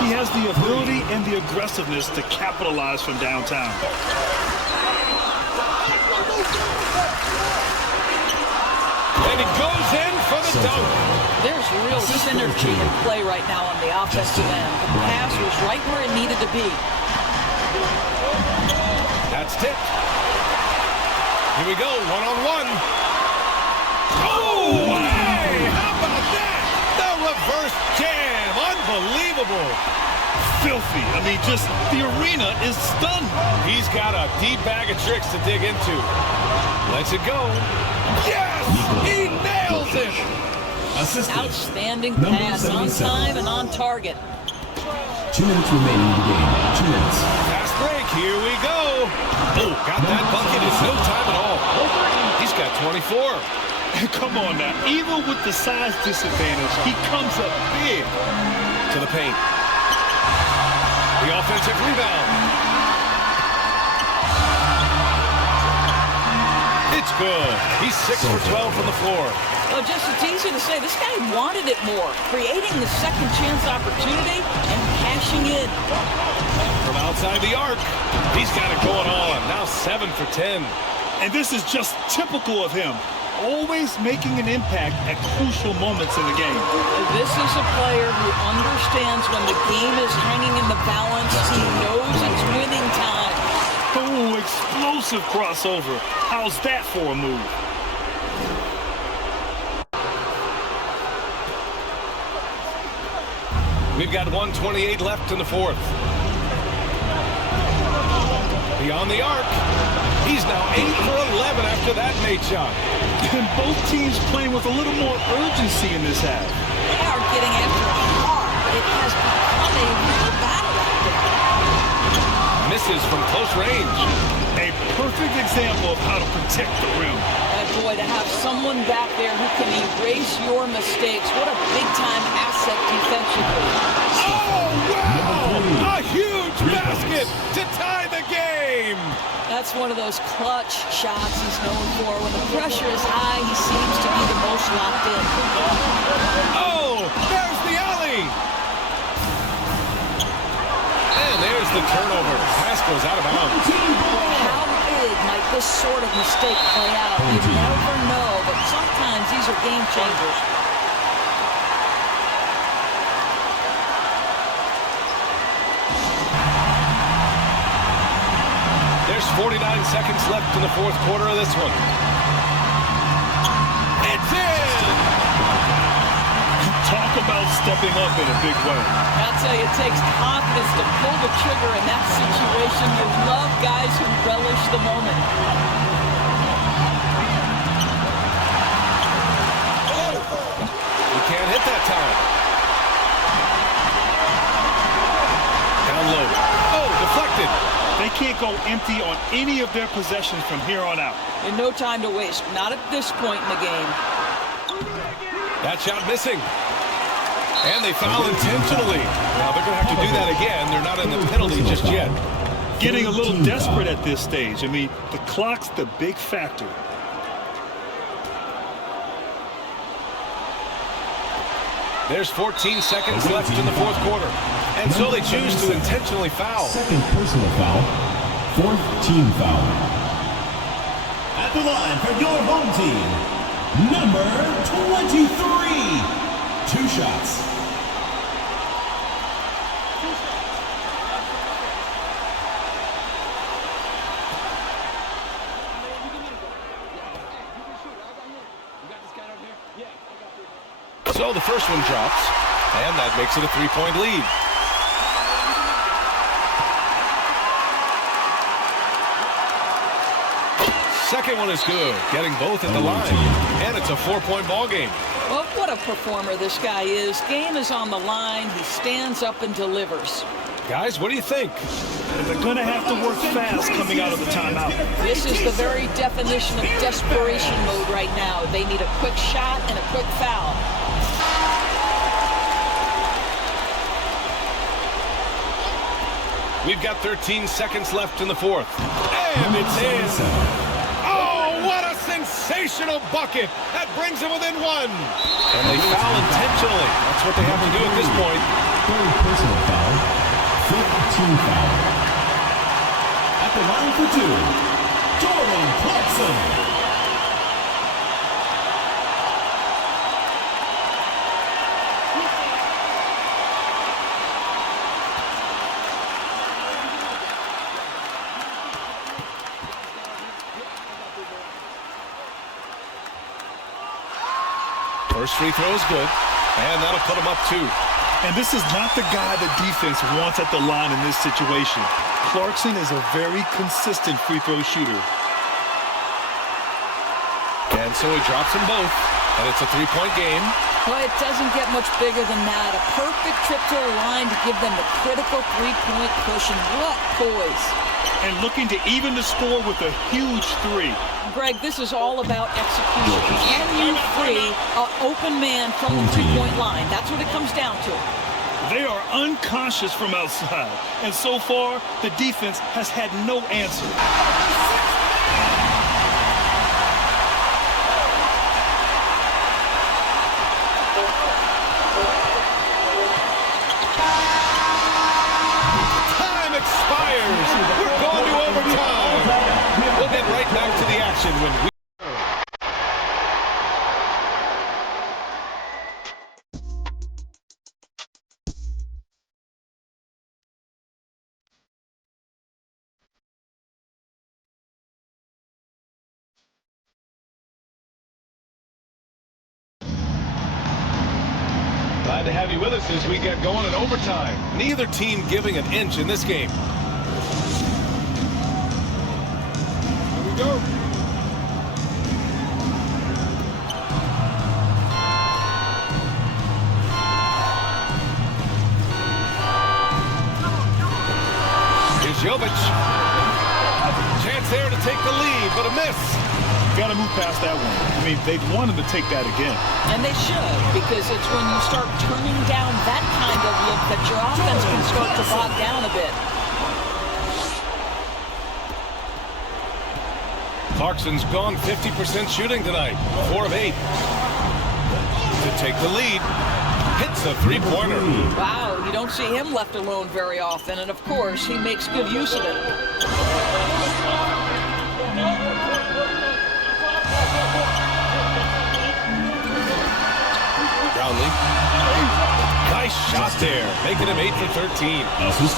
He has the ability and the aggressiveness to capitalize from downtown. And he goes in for the dunk. There's real synergy in play right now on the offensive end. The pass was right where it needed to be. That's tipped. Here we go, one-on-one. Oh, hey, how about that? The reverse jam, unbelievable. Filthy. I mean, just the arena is stunned. He's got a deep bag of tricks to dig into. Lets it go. Yes! He nails it! Outstanding pass, on time and on target. 2 minutes remaining in the game. 2 minutes. Fast break, here we go. Oh, got that bucket in no time at all. He's got 24. Come on now, even with the size disadvantage, he comes up big. To the paint. The offensive rebound. It's good. He's 6 for 12 from the floor. Well, just it's easy to say this guy wanted it more, creating the second chance opportunity and cashing in. From outside the arc, he's got it going on. Now 7 for 10. And this is just typical of him. Always making an impact at crucial moments in the game. This is a player who understands when the game is hanging in the balance. He knows it's winning time. Oh, explosive crossover. How's that for a move? We've got 1:28 left in the fourth. Beyond the arc. He's now 8 for 11 after that made shot. And both teams playing with a little more urgency in this half. They are getting after it hard. It has become a real battle out there. Misses from close range. A perfect example of how to protect the rim. And boy, to have someone back there who can erase your mistakes, what a big-time asset defensively. Oh, wow! A huge basket to tie the game! That's one of those clutch shots he's known for. When the pressure is high, he seems to be the most locked in. Oh, there's the alley! And there's the turnover. Pass goes out of bounds. How big might this sort of mistake play out? You never know, but sometimes these are game changers. There's 49 seconds left in the fourth quarter of this one. It's in! Talk about stepping up in a big way. I'll tell you, it takes confidence to pull the trigger in that situation. You love guys who relish the moment. You can't hit that time. can't go empty on any of their possessions from here on out. And no time to waste. Not at this point in the game. That shot missing. And they foul intentionally. Now they're going to have to do that again. They're not in the penalty just yet. Getting a little desperate at this stage. I mean, the clock's the big factor. There's 14 seconds left in the fourth quarter. And so they choose to intentionally foul. Second personal foul. Fourth team foul. At the line for your home team, number 23. 2 shots. So the first one drops, and that makes it a 3-point lead. Second one is good, getting both at the line, and it's a 4-point ball game. Well, what a performer this guy is. Game is on the line. He stands up and delivers. Guys, what do you think? They're going to have to work fast coming out of the timeout. This is the very definition of desperation mode right now. They need a quick shot and a quick foul. We've got 13 seconds left in the fourth. And it's in. Oh, what a sensational bucket. That brings them within 1. And they foul intentionally. That's what they have to do at this point. Third personal foul. Fifth team foul. At the line for 2, Jordan Clarkson. First free throw is good, and that'll put him up 2. And this is not the guy the defense wants at the line in this situation. Clarkson is a very consistent free throw shooter. And so he drops them both, and it's a 3-point game. Well, it doesn't get much bigger than that. A perfect trip to the line to give them the critical 3-point push, and what poise. And looking to even the score with a huge 3. Greg, this is all about execution. Can you free an open man from the 3-point line? That's what it comes down to. They are unconscious from outside. And so far, the defense has had no answer. Time expires. We're going to overtime. We'll get right back to the action when we... Glad to have you with us as we get going in overtime. Neither team giving an inch in this game. Here we go. Here's Jovic. Chance there to take the lead, but a miss. Got to move past that one. I mean, they've wanted to take that again. And they should, because it's when you start turning down that kind of look that your offense can start to bog down a bit. Clarkson's gone 50% shooting tonight. 4 of 8. To take the lead. Hits a 3-pointer. Wow, you don't see him left alone very often, and of course, he makes good use of it. Brownlee. Nice shot there, making him 8 for 13.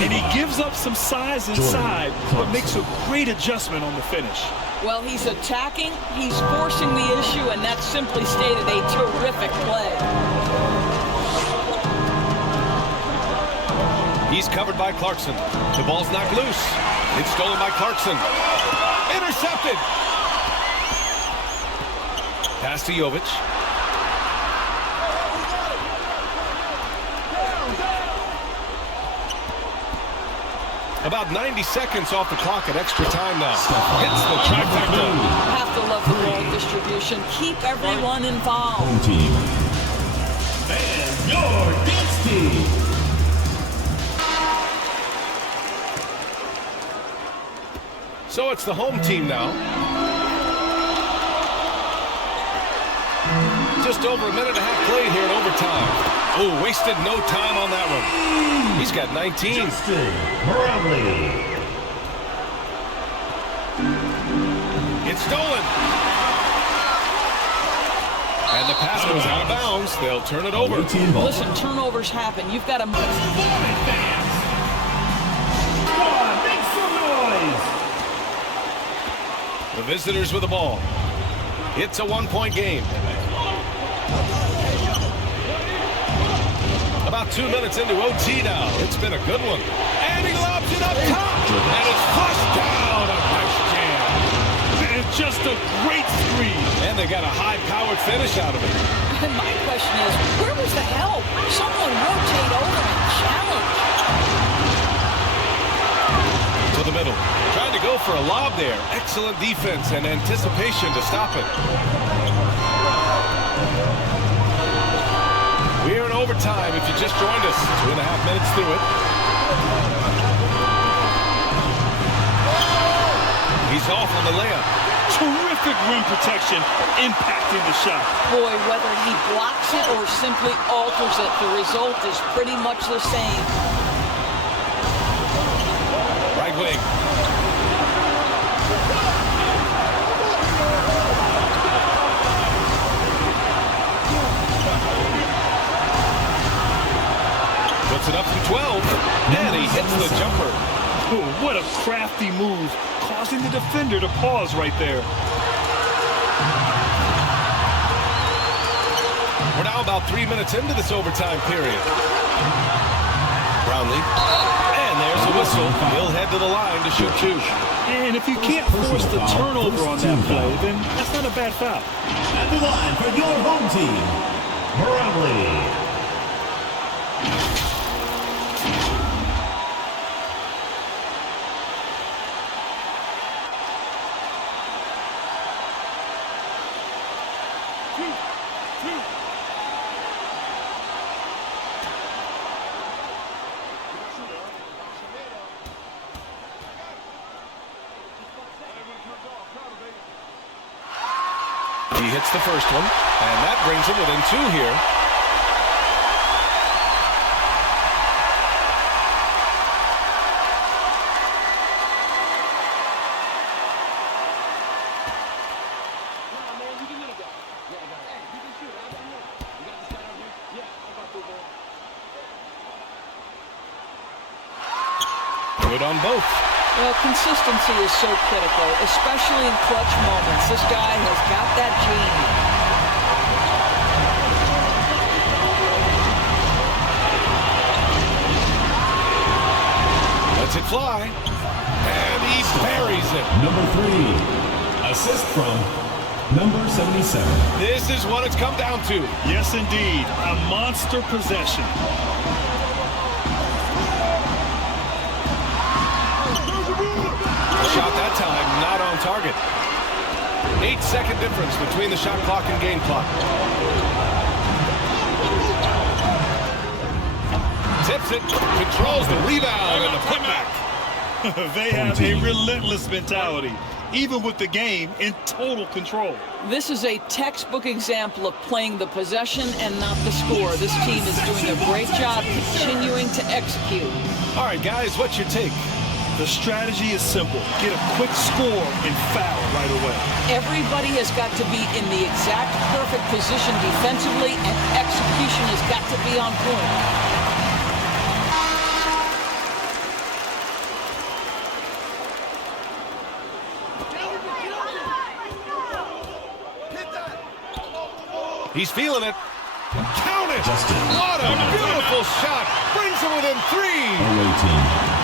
And he gives up some size inside, but makes a great adjustment on the finish. Well, he's attacking, he's forcing the issue, and that's simply stated a terrific play. He's covered by Clarkson. The ball's knocked loose. It's stolen by Clarkson. Intercepted. Pass to Jovic. About 90 seconds off the clock at extra time now. Hits the trifecta. Have to love the ball distribution. Keep everyone involved. Home team. And your dance team. So it's the home team now. Just over a minute and a half played here in overtime. Oh, wasted no time on that one. He's got 19. It's stolen. And the pass goes out of bounds. They'll turn it over. Listen, turnovers happen. You've got to... The visitors with the ball. It's a one-point game. About 2 minutes into OT now. It's been a good one. And he lobs it up top. And it's flushed down. A nice jam. It's just a great screen. And they got a high-powered finish out of it. And my question is, where was the help? Someone rotate over and challenge. To the middle. Trying to go for a lob there. Excellent defense and anticipation to stop it. We're in overtime if you just joined us. 2.5 minutes through it. He's off on the layup. Terrific rim protection impacting the shot. Boy, whether he blocks it or simply alters it, the result is pretty much the same. Right wing. Puts it up from 12, and he hits the jumper. Oh, what a crafty move, causing the defender to pause right there. We're now about 3 minutes into this overtime period. Brownlee, and there's a whistle. He'll head to the line to shoot two. And if you can't force the turnover on that play, then that's not a bad foul. At the line for your home team, Brownlee. He hits the first one, and that brings him within two here. Good on both. Well, consistency is so critical, especially in clutch moments. This guy has got that gene. Lets it fly, and he buries it. Number 3, assist from number 77. This is what it's come down to. Yes, indeed, a monster possession. Shot that time, not on target. 8-second difference between the shot clock and game clock. Tips it, controls the rebound and the putback. They have a relentless mentality, even with the game in total control. This is a textbook example of playing the possession and not the score. This team is doing a great job continuing to execute. All right, guys, what's your take? The strategy is simple. Get a quick score and foul right away. Everybody has got to be in the exact perfect position defensively, and execution has got to be on point. He's feeling it. Count it! What a beautiful shot! Brings him within 3. Away team.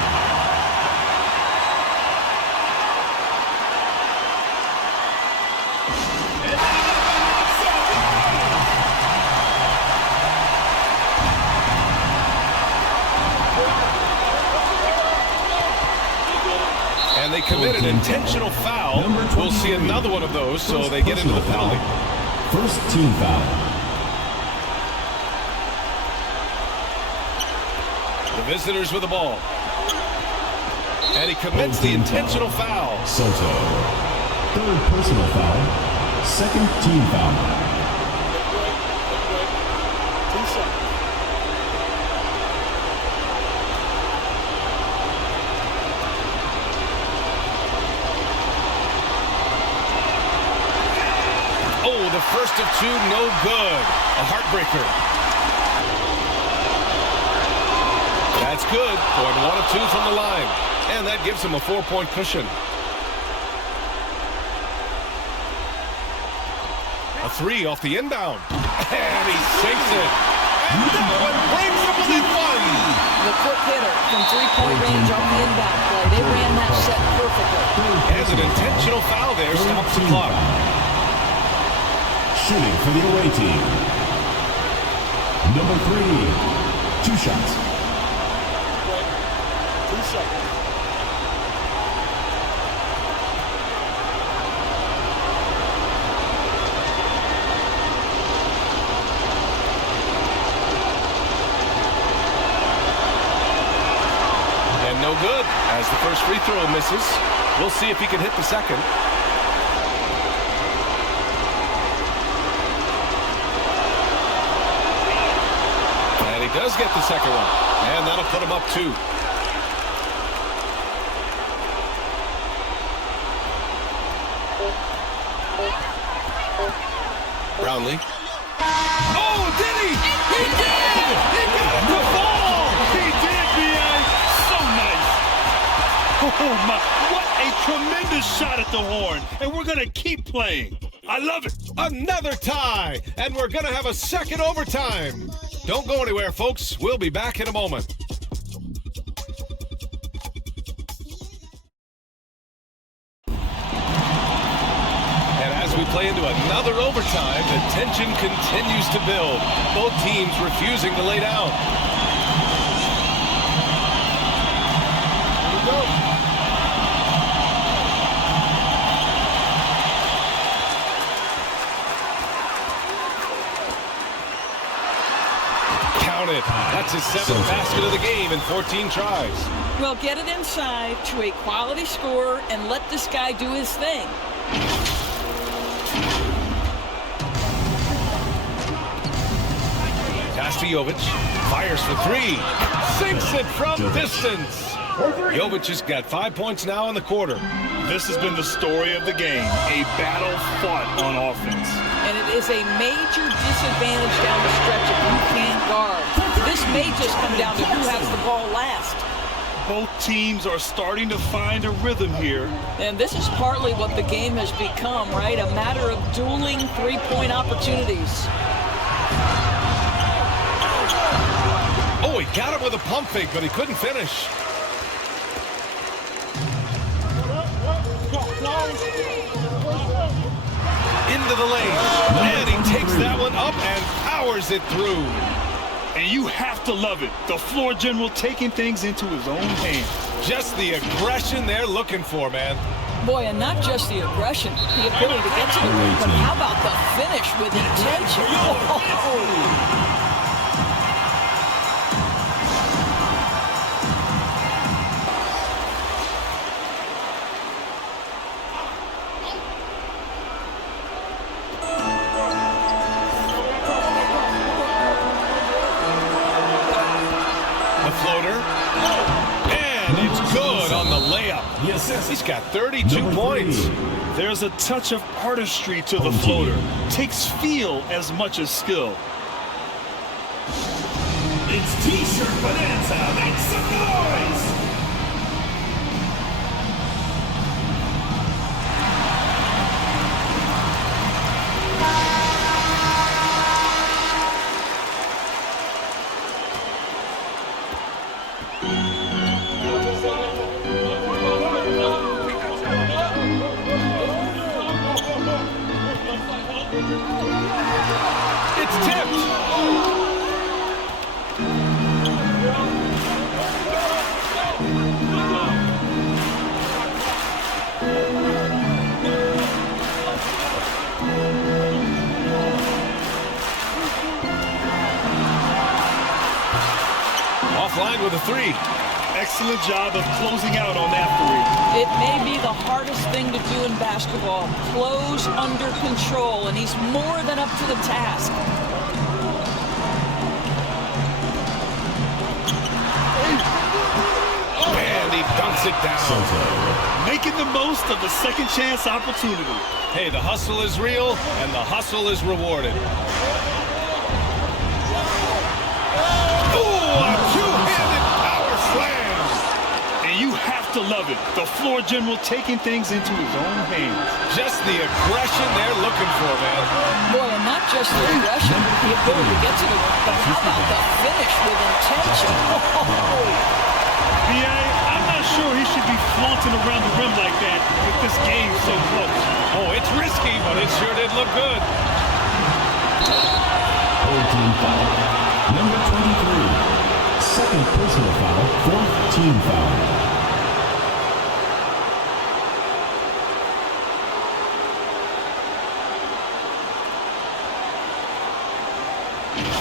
they commit an intentional foul. We'll see another one of those, so they get into the penalty. First team foul. The visitors with the ball. And he commits the intentional foul. Soto. Third personal foul. Second team foul. Oh, the first of two, no good. A heartbreaker. That's good. Going 1 of 2 from the line. And that gives him a 4-point cushion. A 3 off the inbound. And he sinks it. And that one brings him within 1. The quick hitter from three-point range on the inbound play. They ran that set perfectly. As an intentional foul there, stops the clock. Shooting for the away team. Number 3. 2 shots. 2 seconds. And no good, as the first free throw misses. We'll see if he can hit the second. And he does get the second one. And that'll put him up 2. Brownlee. Oh, did he? He did! He got the ball! He did, B.A. So nice. Oh, my. What a tremendous shot at the horn. And we're going to keep playing. I love it. Another tie. And we're going to have a second overtime. Don't go anywhere, folks. We'll be back in a moment. We play into another overtime. The tension continues to build. Both teams refusing to lay down. Here we go. Counted. That's his 7th basket of the game in 14 tries. Well, get it inside to a quality scorer and let this guy do his thing. Pass to Jovic. Fires for 3. Sinks it from distance. Jovic has got 5 points now in the quarter. This has been the story of the game. A battle fought on offense. And it is a major disadvantage down the stretch if you can't guard. This may just come down to who has the ball last. Both teams are starting to find a rhythm here. And this is partly what the game has become, right? A matter of dueling three-point opportunities. Oh, he got it with a pump fake, but he couldn't finish. Into the lane. And he takes that one up and powers it through. And you have to love it. The floor general taking things into his own hands. Just the aggression they're looking for, man. Boy, and not just the aggression, the ability to get to the rim, but how about the finish with intention? Oh. He's got 32 points. There's a touch of artistry to the floater. Takes feel as much as skill. It's T-shirt bonanza. Make some noise. three. Excellent job of closing out on that three. It may be the hardest thing to do in basketball. Close under control, and he's more than up to the task. And he dunks it down. Making the most of the second chance opportunity. Hey, the hustle is real, and the hustle is rewarded. Oh, a two-handed power slam. And you have to love it. The floor general taking things into his own hands. Just the aggression they're looking for, man. Boy, and not just the aggression, the ability to get to the rim, but how about the finish with intention? BA, I'm not sure he should be flaunting around the rim like that with this game so close. Oh, it's risky, but it sure did look good. Team foul. Number 23. Second personal foul. Fourth team foul.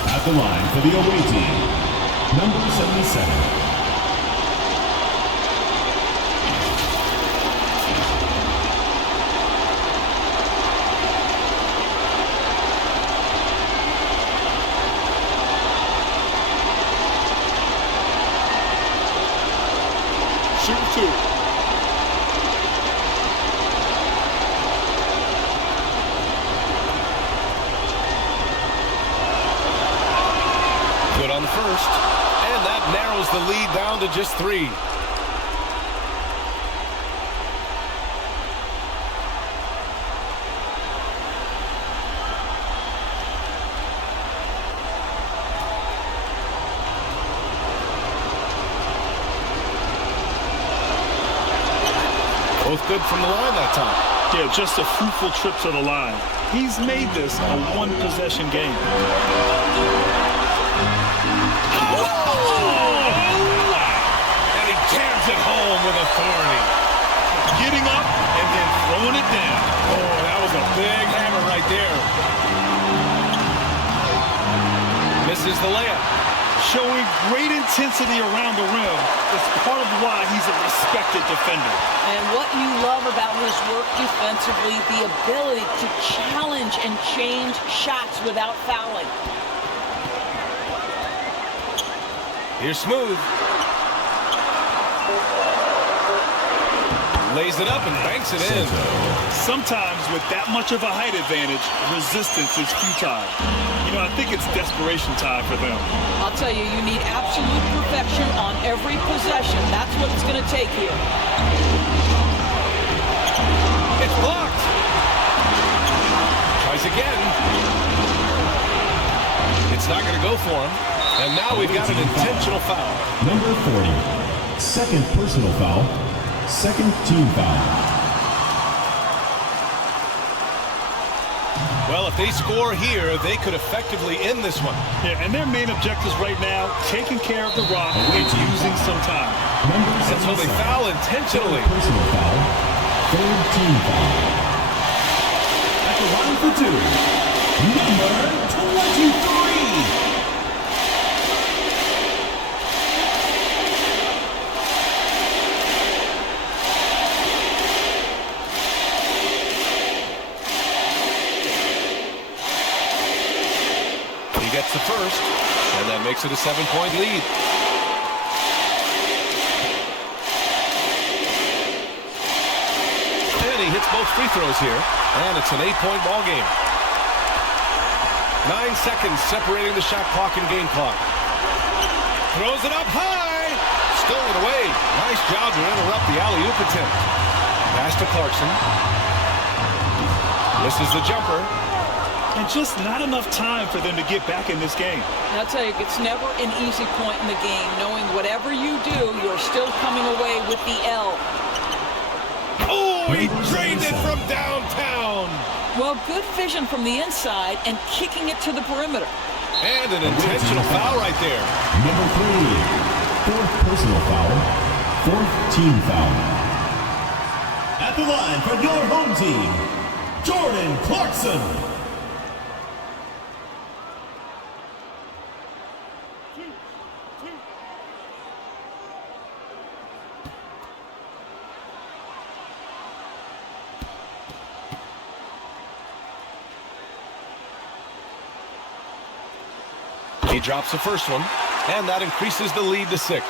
At the line for the away team, number 77. Shoot two. Good on the first, and that narrows the lead down to just three. Both good from the line that time. Yeah, just a fruitful trip to the line. He's made this a one-possession game. And he jams it home with authority. Getting up and then throwing it down. Oh, that was a big hammer right there. Misses the layup. Showing great intensity around the rim is part of why he's a respected defender. And what you love about his work defensively, the ability to challenge and change shots without fouling. Here's Smooth. Lays it up and banks it in. Sometimes with that much of a height advantage, resistance is futile. You know, I think it's desperation time for them. I'll tell you, you need absolute perfection on every possession. That's what it's going to take here. It's blocked. Tries again. It's not going to go for him. And now we've got an intentional foul. Number 40. Second personal foul. Second team foul. Well, if they score here, they could effectively end this one. Yeah, and their main objectives right now, taking care of the rock and using some time. And so they foul intentionally. Personal foul. Third team foul. At the line for two, number 23. Gets the first, and that makes it a 7-point lead. And he hits both free throws here, and it's an 8-point ball game. 9 seconds separating the shot clock and game clock. Throws it up high, stolen away. Nice job to interrupt the alley-oop attempt. Pass to Clarkson. Misses the jumper. And just not enough time for them to get back in this game. And I'll tell you, it's never an easy point in the game, knowing whatever you do, you're still coming away with the L. Oh, he drained it from downtown. Well, good vision from the inside and kicking it to the perimeter. And an intentional foul right there. Number 3. Fourth personal foul. Fourth team foul. At the line for your home team, Jordan Clarkson. He drops the first one, and that increases the lead to 6.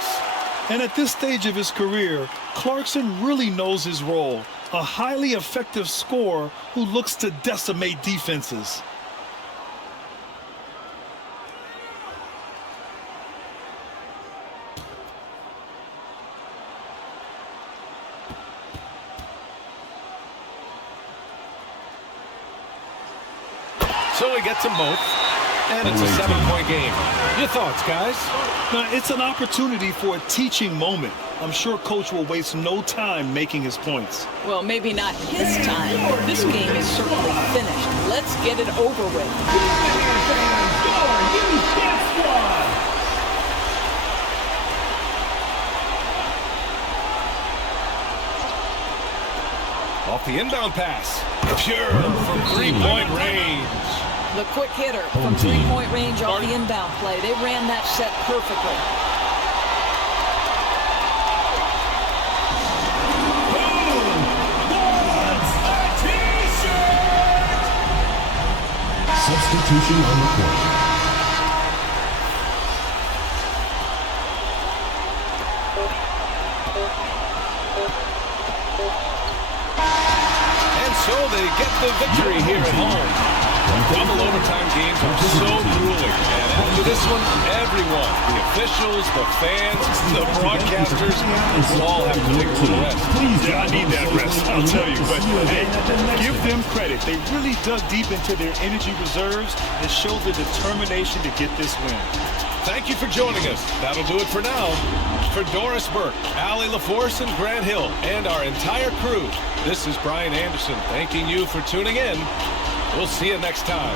And at this stage of his career, Clarkson really knows his role. A highly effective scorer who looks to decimate defenses. So he gets them both, and it's a 7-point game. Your thoughts, guys? Now, it's an opportunity for a teaching moment. I'm sure Coach will waste no time making his points. Well, maybe not his time. This game is certainly finished. Let's get it over with. Off the inbound pass. Pure from 3-point range. The quick hitter from 3-point range on the inbound play. They ran that set perfectly. Substitution on the court. And so they get the victory here at home. Double overtime games are so grueling. And after this one, everyone, the officials, the fans, the broadcasters, will all have to take a little rest. Yeah, I need that rest, I'll tell you. But hey, give them credit. They really dug deep into their energy reserves and showed the determination to get this win. Thank you for joining us. That'll do it for now. For Doris Burke, Allie LaForce, and Grant Hill, and our entire crew, this is Brian Anderson thanking you for tuning in. We'll see you next time.